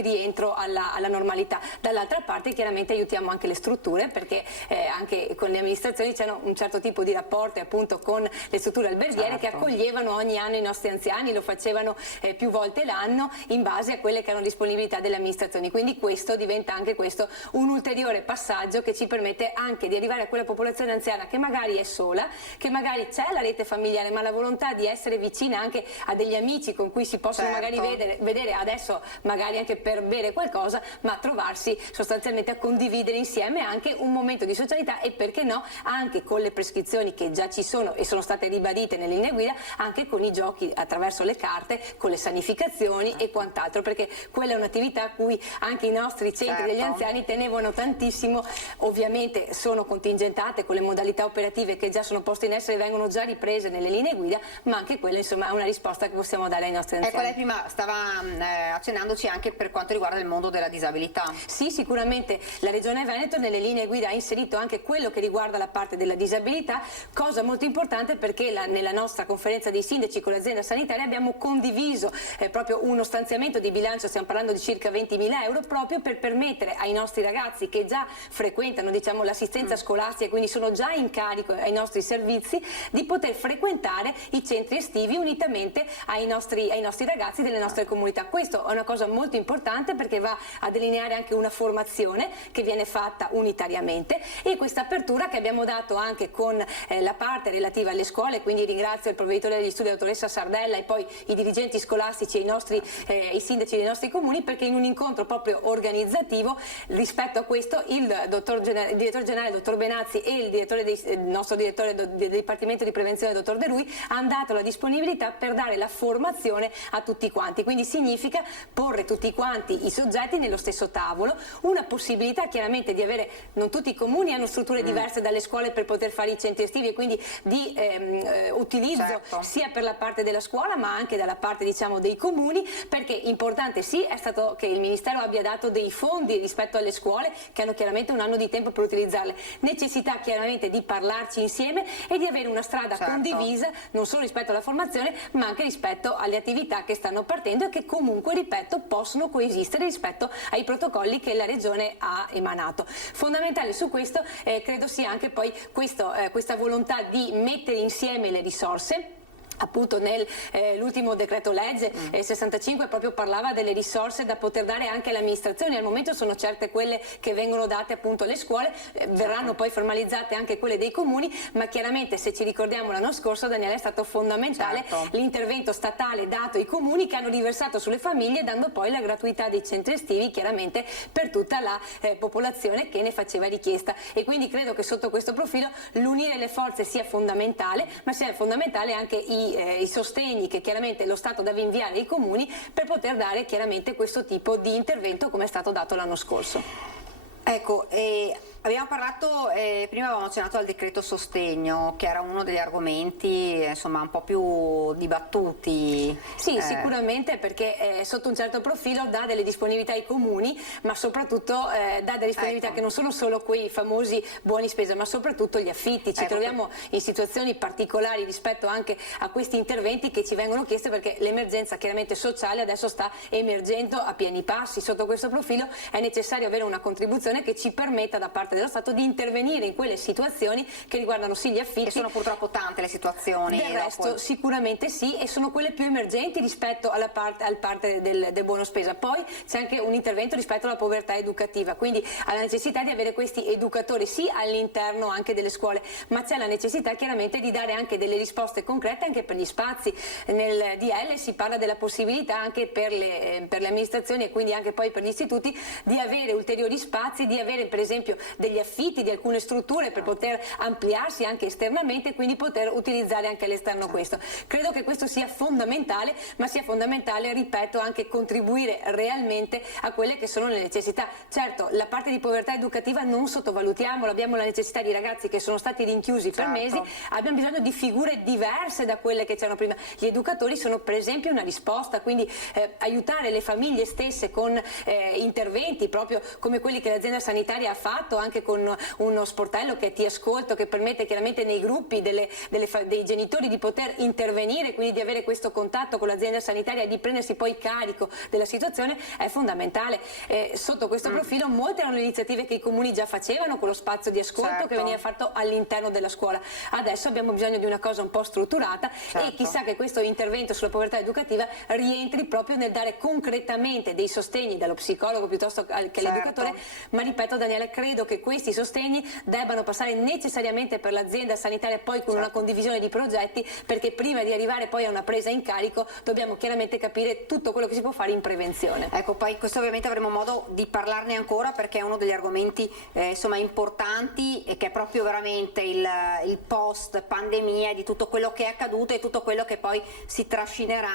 rientro alla normalità. Dall'altra parte chiaramente aiutiamo anche le strutture, perché anche con le amministrazioni c'è un certo tipo di rapporti appunto con le strutture alberghiere, che accoglievano ogni anno i nostri anziani, lo facevano più volte l'anno in base a quelle che erano disponibilità delle amministrazioni. Quindi questo diventa anche questo un ulteriore passaggio che ci permette anche di arrivare a quella popolazione anziana che magari è sola, che magari c'è la rete familiare, ma la volontà di essere vicina anche a degli amici con cui si possono magari vedere adesso, magari anche per bere qualcosa, ma trovarsi sostanzialmente a condividere insieme anche un momento di socialità, e perché no anche con le prescrizioni che già ci sono e sono state ribadite nelle linee guida, anche con i giochi attraverso le carte, con le sanificazioni e quant'altro, perché quella è un'attività a cui anche i nostri centri degli anziani tenevano tantissimo. Ovviamente sono contingentate con le modalità operative che già sono poste in essere, vengono già riprese nelle linee guida, ma anche quella insomma è una risposta che possiamo dare ai nostri anziani. Ecco, lei prima stava accennandoci anche per quanto riguarda il mondo della disabilità. Sì, sicuramente la Regione Veneto nelle linee guida ha inserito anche quello che riguarda la parte della disabilità, cosa molto importante perché nella nostra conferenza dei sindaci con l'azienda sanitaria abbiamo condiviso proprio uno stanziamento di bilancio, stiamo parlando di circa 20.000 euro, proprio per permettere ai nostri ragazzi che già frequentano l'assistenza scolastica e quindi sono già in carico ai nostri servizi, di poter frequentare i centri estivi unitamente ai nostri ragazzi delle nostre comunità. Questo è una cosa molto importante perché va a delineare anche una formazione che viene fatta unitariamente, e questa apertura che abbiamo dato anche con la parte relativa alle scuole, quindi ringrazio il provveditore degli studi, la dottoressa Sardella, e poi i dirigenti scolastici e i sindaci dei nostri comuni, perché in un incontro proprio organizzativo rispetto a questo il direttore generale, dottor Benazzi, e il nostro direttore del Dipartimento di Prevenzione, dottor De Rui, hanno dato la disponibilità per dare la formazione a tutti quanti. Quindi significa porre tutti quanti i soggetti nello stesso tavolo, una possibilità chiaramente di avere, non tutti i comuni hanno strutture diverse dalle scuole per poter fare i centri estivi, e quindi di utilizzo sia per la parte della scuola ma anche dalla parte dei comuni, perché importante sì è stato che il Ministero abbia dato dei fondi rispetto alle scuole che hanno chiaramente un anno di tempo per utilizzarle, necessità chiaramente di parlarci insieme e di avere una strada condivisa non solo rispetto alla formazione ma anche rispetto alle attività che stanno partendo e che comunque, ripeto, possono coesistere rispetto ai protocolli che la Regione ha emanato. Fondamentale su questo credo sia anche poi questa volontà di mettere insieme le risorse. Appunto nell'ultimo decreto legge 65 proprio parlava delle risorse da poter dare anche alle amministrazioni. Al momento sono certe quelle che vengono date appunto alle scuole, verranno poi formalizzate anche quelle dei comuni, ma chiaramente se ci ricordiamo l'anno scorso, Daniele, è stato fondamentale l'intervento statale dato ai comuni, che hanno riversato sulle famiglie, dando poi la gratuità dei centri estivi chiaramente per tutta la popolazione che ne faceva richiesta. E quindi credo che sotto questo profilo l'unire le forze sia fondamentale, ma sia fondamentale anche i sostegni che chiaramente lo Stato deve inviare ai comuni per poter dare chiaramente questo tipo di intervento come è stato dato l'anno scorso. Ecco, abbiamo parlato, prima avevamo accennato al decreto sostegno, che era uno degli argomenti insomma un po' più dibattuti. Sì, sicuramente, perché sotto un certo profilo dà delle disponibilità ai comuni, ma soprattutto dà delle disponibilità che non sono solo quei famosi buoni spesa, ma soprattutto gli affitti. Ci troviamo in situazioni particolari rispetto anche a questi interventi che ci vengono chiesti, perché l'emergenza chiaramente sociale adesso sta emergendo a pieni passi. Sotto questo profilo è necessario avere una contribuzione che ci permetta da parte dello Stato di intervenire in quelle situazioni che riguardano sì gli affitti. E sono purtroppo tante le situazioni. Del resto sicuramente sì, e sono quelle più emergenti rispetto alla parte del buono spesa. Poi c'è anche un intervento rispetto alla povertà educativa, quindi alla necessità di avere questi educatori sì all'interno anche delle scuole, ma c'è la necessità chiaramente di dare anche delle risposte concrete anche per gli spazi. Nel DL si parla della possibilità anche per le amministrazioni e quindi anche poi per gli istituti di avere ulteriori spazi, di avere per esempio degli affitti di alcune strutture per poter ampliarsi anche esternamente e quindi poter utilizzare anche all'esterno questo. Credo che questo sia fondamentale, ma sia fondamentale, ripeto, anche contribuire realmente a quelle che sono le necessità. Certo, la parte di povertà educativa non sottovalutiamola, abbiamo la necessità di ragazzi che sono stati rinchiusi per mesi, abbiamo bisogno di figure diverse da quelle che c'erano prima. Gli educatori sono per esempio una risposta, quindi aiutare le famiglie stesse con interventi proprio come quelli che l'azienda sanitaria ha fatto anche con uno sportello che è Ti Ascolto, che permette chiaramente nei gruppi dei genitori di poter intervenire, quindi di avere questo contatto con l'azienda sanitaria e di prendersi poi carico della situazione, è fondamentale. Sotto questo profilo molte erano le iniziative che i comuni già facevano con lo spazio di ascolto che veniva fatto all'interno della scuola. Adesso abbiamo bisogno di una cosa un po' strutturata e chissà che questo intervento sulla povertà educativa rientri proprio nel dare concretamente dei sostegni dallo psicologo piuttosto che all'educatore, ma ripeto Daniele, credo che questi sostegni debbano passare necessariamente per l'azienda sanitaria poi con una condivisione di progetti, perché prima di arrivare poi a una presa in carico dobbiamo chiaramente capire tutto quello che si può fare in prevenzione. Ecco, poi questo ovviamente avremo modo di parlarne ancora, perché è uno degli argomenti insomma importanti, e che è proprio veramente il post pandemia di tutto quello che è accaduto e tutto quello che poi si trascinerà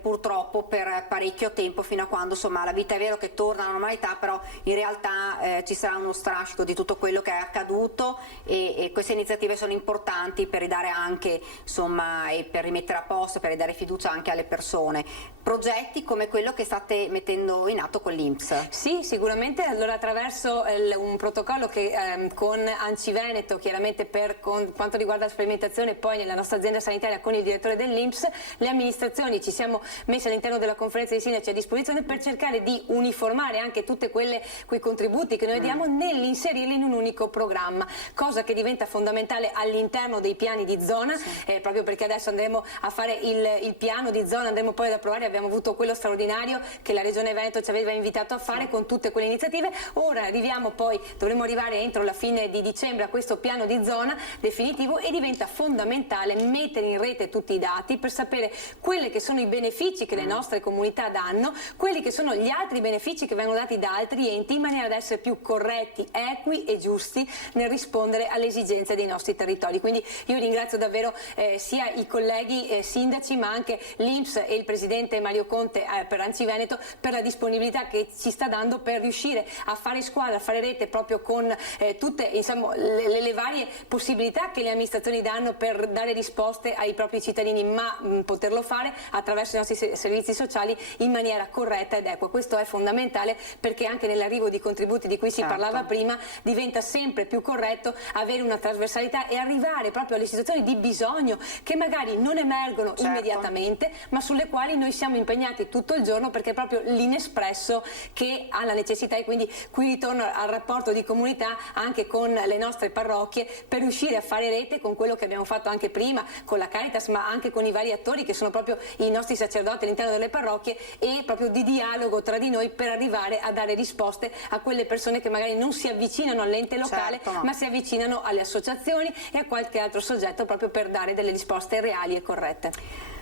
purtroppo per parecchio tempo, fino a quando insomma la vita è vero che torna alla normalità, però in realtà ci sarà uno strascico di tutto quello che è accaduto, e queste iniziative sono importanti per ridare anche insomma, e per rimettere a posto, per ridare fiducia anche alle persone. Progetti come quello che state mettendo in atto con l'INPS? Sì, sicuramente. Allora, attraverso un protocollo che con ANCI Veneto, chiaramente per quanto riguarda la sperimentazione, poi nella nostra azienda sanitaria con il direttore dell'INPS, le amministrazioni ci siamo messi all'interno della conferenza dei sindaci a disposizione per cercare di uniformare anche tutte quei contributi che noi diamo nell'inserirli in un unico programma, cosa che diventa fondamentale all'interno dei piani di zona, proprio perché adesso andremo a fare il piano di zona, andremo poi ad approvare, abbiamo avuto quello straordinario che la Regione Veneto ci aveva invitato a fare con tutte quelle iniziative. Ora dovremo arrivare entro la fine di dicembre a questo piano di zona definitivo, e diventa fondamentale mettere in rete tutti i dati per sapere quelli che sono i benefici che le nostre comunità danno, quelli che sono gli altri benefici che vengono dati da altri enti, in maniera da essere più corretti, equi e giusti nel rispondere alle esigenze dei nostri territori. Quindi io ringrazio davvero sia i colleghi sindaci, ma anche l'INPS e il presidente Mario Conte per ANCI Veneto per la disponibilità che ci sta dando per riuscire a fare squadra, a fare rete proprio con tutte insomma, le varie possibilità che le amministrazioni danno per dare risposte ai propri cittadini, ma poterlo fare attraverso i nostri servizi sociali in maniera corretta ed equa. Questo è fondamentale, perché anche nell'arrivo di contributi di cui si parlava prima diventa sempre più corretto avere una trasversalità e arrivare proprio alle situazioni di bisogno che magari non emergono immediatamente, ma sulle quali noi siamo impegnati tutto il giorno, perché è proprio l'inespresso che ha la necessità, e quindi qui ritorno al rapporto di comunità anche con le nostre parrocchie, per riuscire a fare rete con quello che abbiamo fatto anche prima con la Caritas, ma anche con i vari attori che sono proprio i nostri sacerdoti all'interno delle parrocchie, e proprio di dialogo tra di noi per arrivare a dare risposte a quelle persone che magari non si avvicinano all'ente locale, ma si avvicinano alle associazioni e a qualche altro soggetto, proprio per dare delle risposte reali e corrette.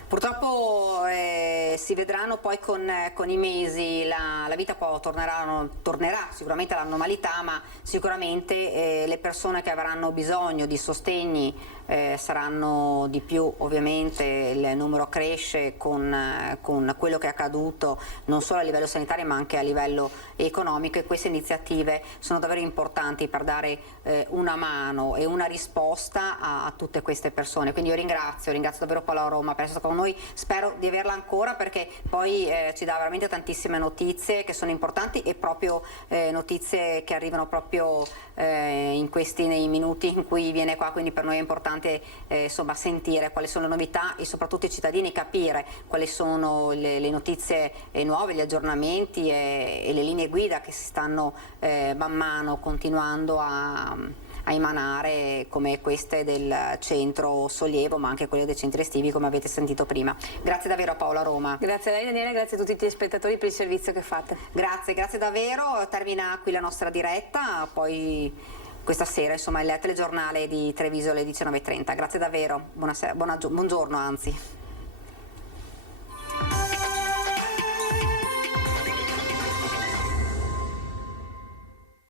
Purtroppo si vedranno poi con i mesi, la vita poi tornerà sicuramente alla normalità, ma sicuramente le persone che avranno bisogno di sostegni saranno di più, ovviamente il numero cresce con quello che è accaduto non solo a livello sanitario ma anche a livello economico, e queste iniziative sono davvero importanti per dare una mano e una risposta a tutte queste persone. Quindi io ringrazio davvero Paola Roma per essere stato con noi, spero di averla ancora, perché poi ci dà veramente tantissime notizie che sono importanti, e proprio notizie che arrivano proprio nei minuti in cui viene qua, quindi per noi è importante insomma sentire quali sono le novità e soprattutto i cittadini capire quali sono le notizie nuove, gli aggiornamenti e le linee guida che si stanno man mano continuando a emanare, come queste del centro sollievo, ma anche quelle dei centri estivi, come avete sentito prima. Grazie davvero a Paola Roma. Grazie a lei Daniela, grazie a tutti i telespettatori per il servizio che fate. Grazie davvero. Termina qui la nostra diretta, poi questa sera insomma il telegiornale di Treviso alle 19:30. Grazie davvero, buongiorno anzi.